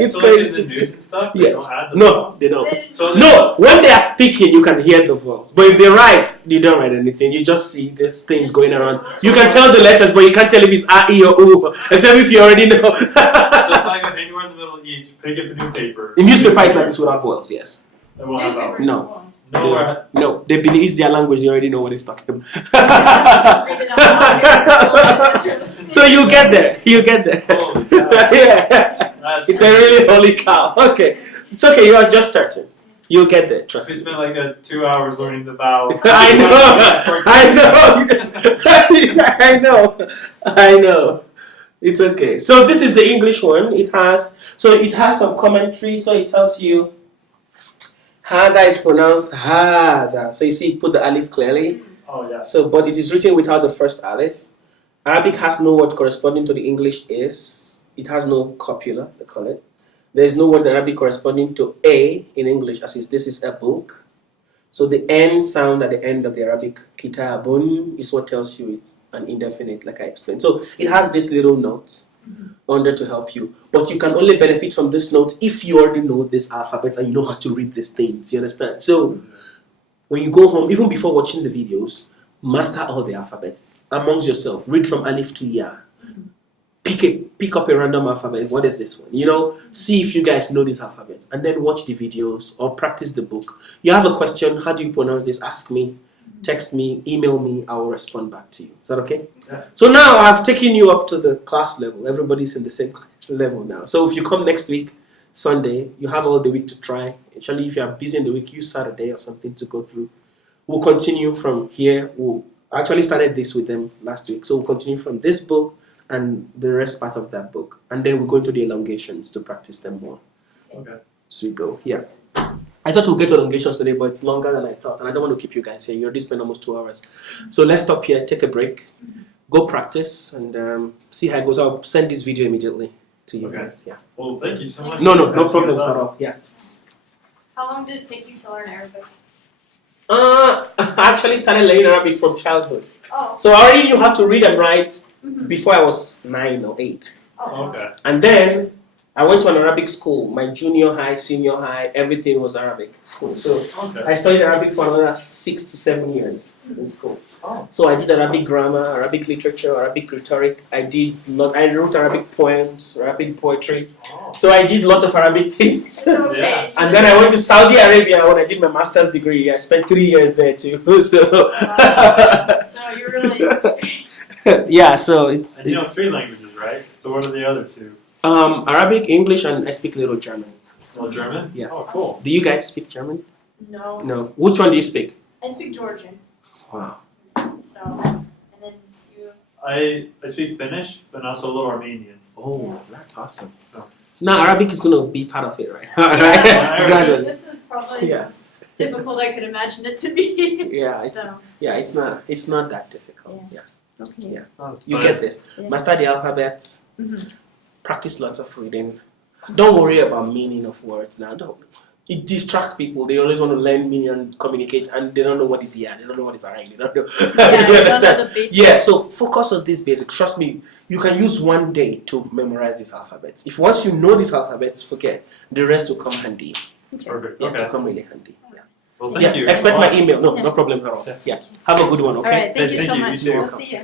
It's so crazy. like in the news and stuff, Yeah. they don't add the No, vowels? they don't. So No, when they are speaking, you can hear the vowels. But if they write, they don't write anything. You just see these things going around. You can tell the letters, but you can't tell if it's a, e, or u, except if you already know. So if I go anywhere in the Middle East, pick up a newspaper. The newspaper is like this without vowels, yes. It won't have vowels. Newspapers No. won't. Nowhere. No, they believe it's their language. You already know what it's talking about. Read it out loud. So you get there. You get there. Oh, God. Yeah. That's It's a really holy cow. Okay. It's okay. You are just starting. You'll get there. Trust We me. spent like 2 hours learning the vowels. I know. I know. I know. I know. It's okay. So this is the English one. It has some commentary. So it tells you Hada is pronounced Hada. So you see, it put the alif clearly. Oh, yeah. So, but it is written without the first alif. Arabic has no word corresponding to the English is. It has no copula, they call it. There is no word in Arabic corresponding to a in English, as is this is a book. So the N sound at the end of the Arabic kitabun is what tells you it's an indefinite, like I explained. So it has this little note under to help you. But you can only benefit from this note if you already know this alphabet and you know how to read these things. You understand? So when you go home, even before watching the videos, master all the alphabets amongst yourself. Read from alif to ya. Pick up a random alphabet. What is this one? You know, see if you guys know this alphabet, and then watch the videos or practice the book. You have a question, how do you pronounce this? Ask me, text me, email me. I will respond back to you. Is that okay? Yeah. So now I've taken you up to the class level. Everybody's in the same class level now. So if you come next week, Sunday, you have all the week to try. Actually, if you are busy in the week, use Saturday or something to go through. We'll continue from here. I actually started this with them last week. So we'll continue from this book and the rest part of that book. And then we'll go into the elongations to practice them more. Okay. So we go. Yeah. I thought we'll get to elongations today, but it's longer than I thought. And I don't want to keep you guys here. You already spent almost 2 hours. So let's stop here, take a break, go practice, and see how it goes. I'll send this video immediately to you guys. Yeah. Well, thank you so much. No for problems catching us at up. all. Yeah. How long did it take you to learn Arabic? I actually started learning Arabic from childhood. Oh. So I already knew how to read and write Mhm. before I was 9 or 8. Oh. Okay. And then I went to an Arabic school. My junior high, senior high, everything was Arabic school. So Okay. I studied Arabic for another 6 to 7 years in school. Oh. So I did Arabic grammar, Arabic literature, Arabic rhetoric. I wrote Arabic poems, Arabic poetry. Oh. So I did lots of Arabic things. It's okay. Yeah. And then I went to Saudi Arabia when I did my master's degree. I spent 3 years there too. So So you're really yeah, so it's And you know 3 languages, right? So what are the other 2? Arabic, English, and I speak a little German. Well, German? Yeah. Oh, cool. Do you guys speak German? no. No. Which one do you speak? I speak Georgian. Wow. So and then you. I speak Finnish, but also a little Armenian. Oh, that's awesome. Oh. Now Arabic is gonna be part of it, right? Yeah, Gradually. this is probably Yeah. the most difficult I could imagine it to be. Yeah, it's So it's not that difficult. Yeah. okay. Yeah. Oh, You but get this. Yeah. Master the alphabet, Mhm. practice lots of reading. Don't worry about meaning of words now. Don't. It distracts people. They always want to learn meaning and communicate, and they don't know what is here. They don't know what is around. They don't know. Yeah, You you don't know understand? the basics. Yeah. So focus on this basic. Trust me. You can use one day to memorize these alphabets. If once you know these alphabets, forget the rest will come handy. Perfect. Yeah, Okay. to come really handy. Well, thank yeah. you. Expect my Well, email. No, Yeah. no problem at all. Yeah. Yeah. Have a good one. All Okay. right. Thank you so Thank you. much. You too. We'll see you.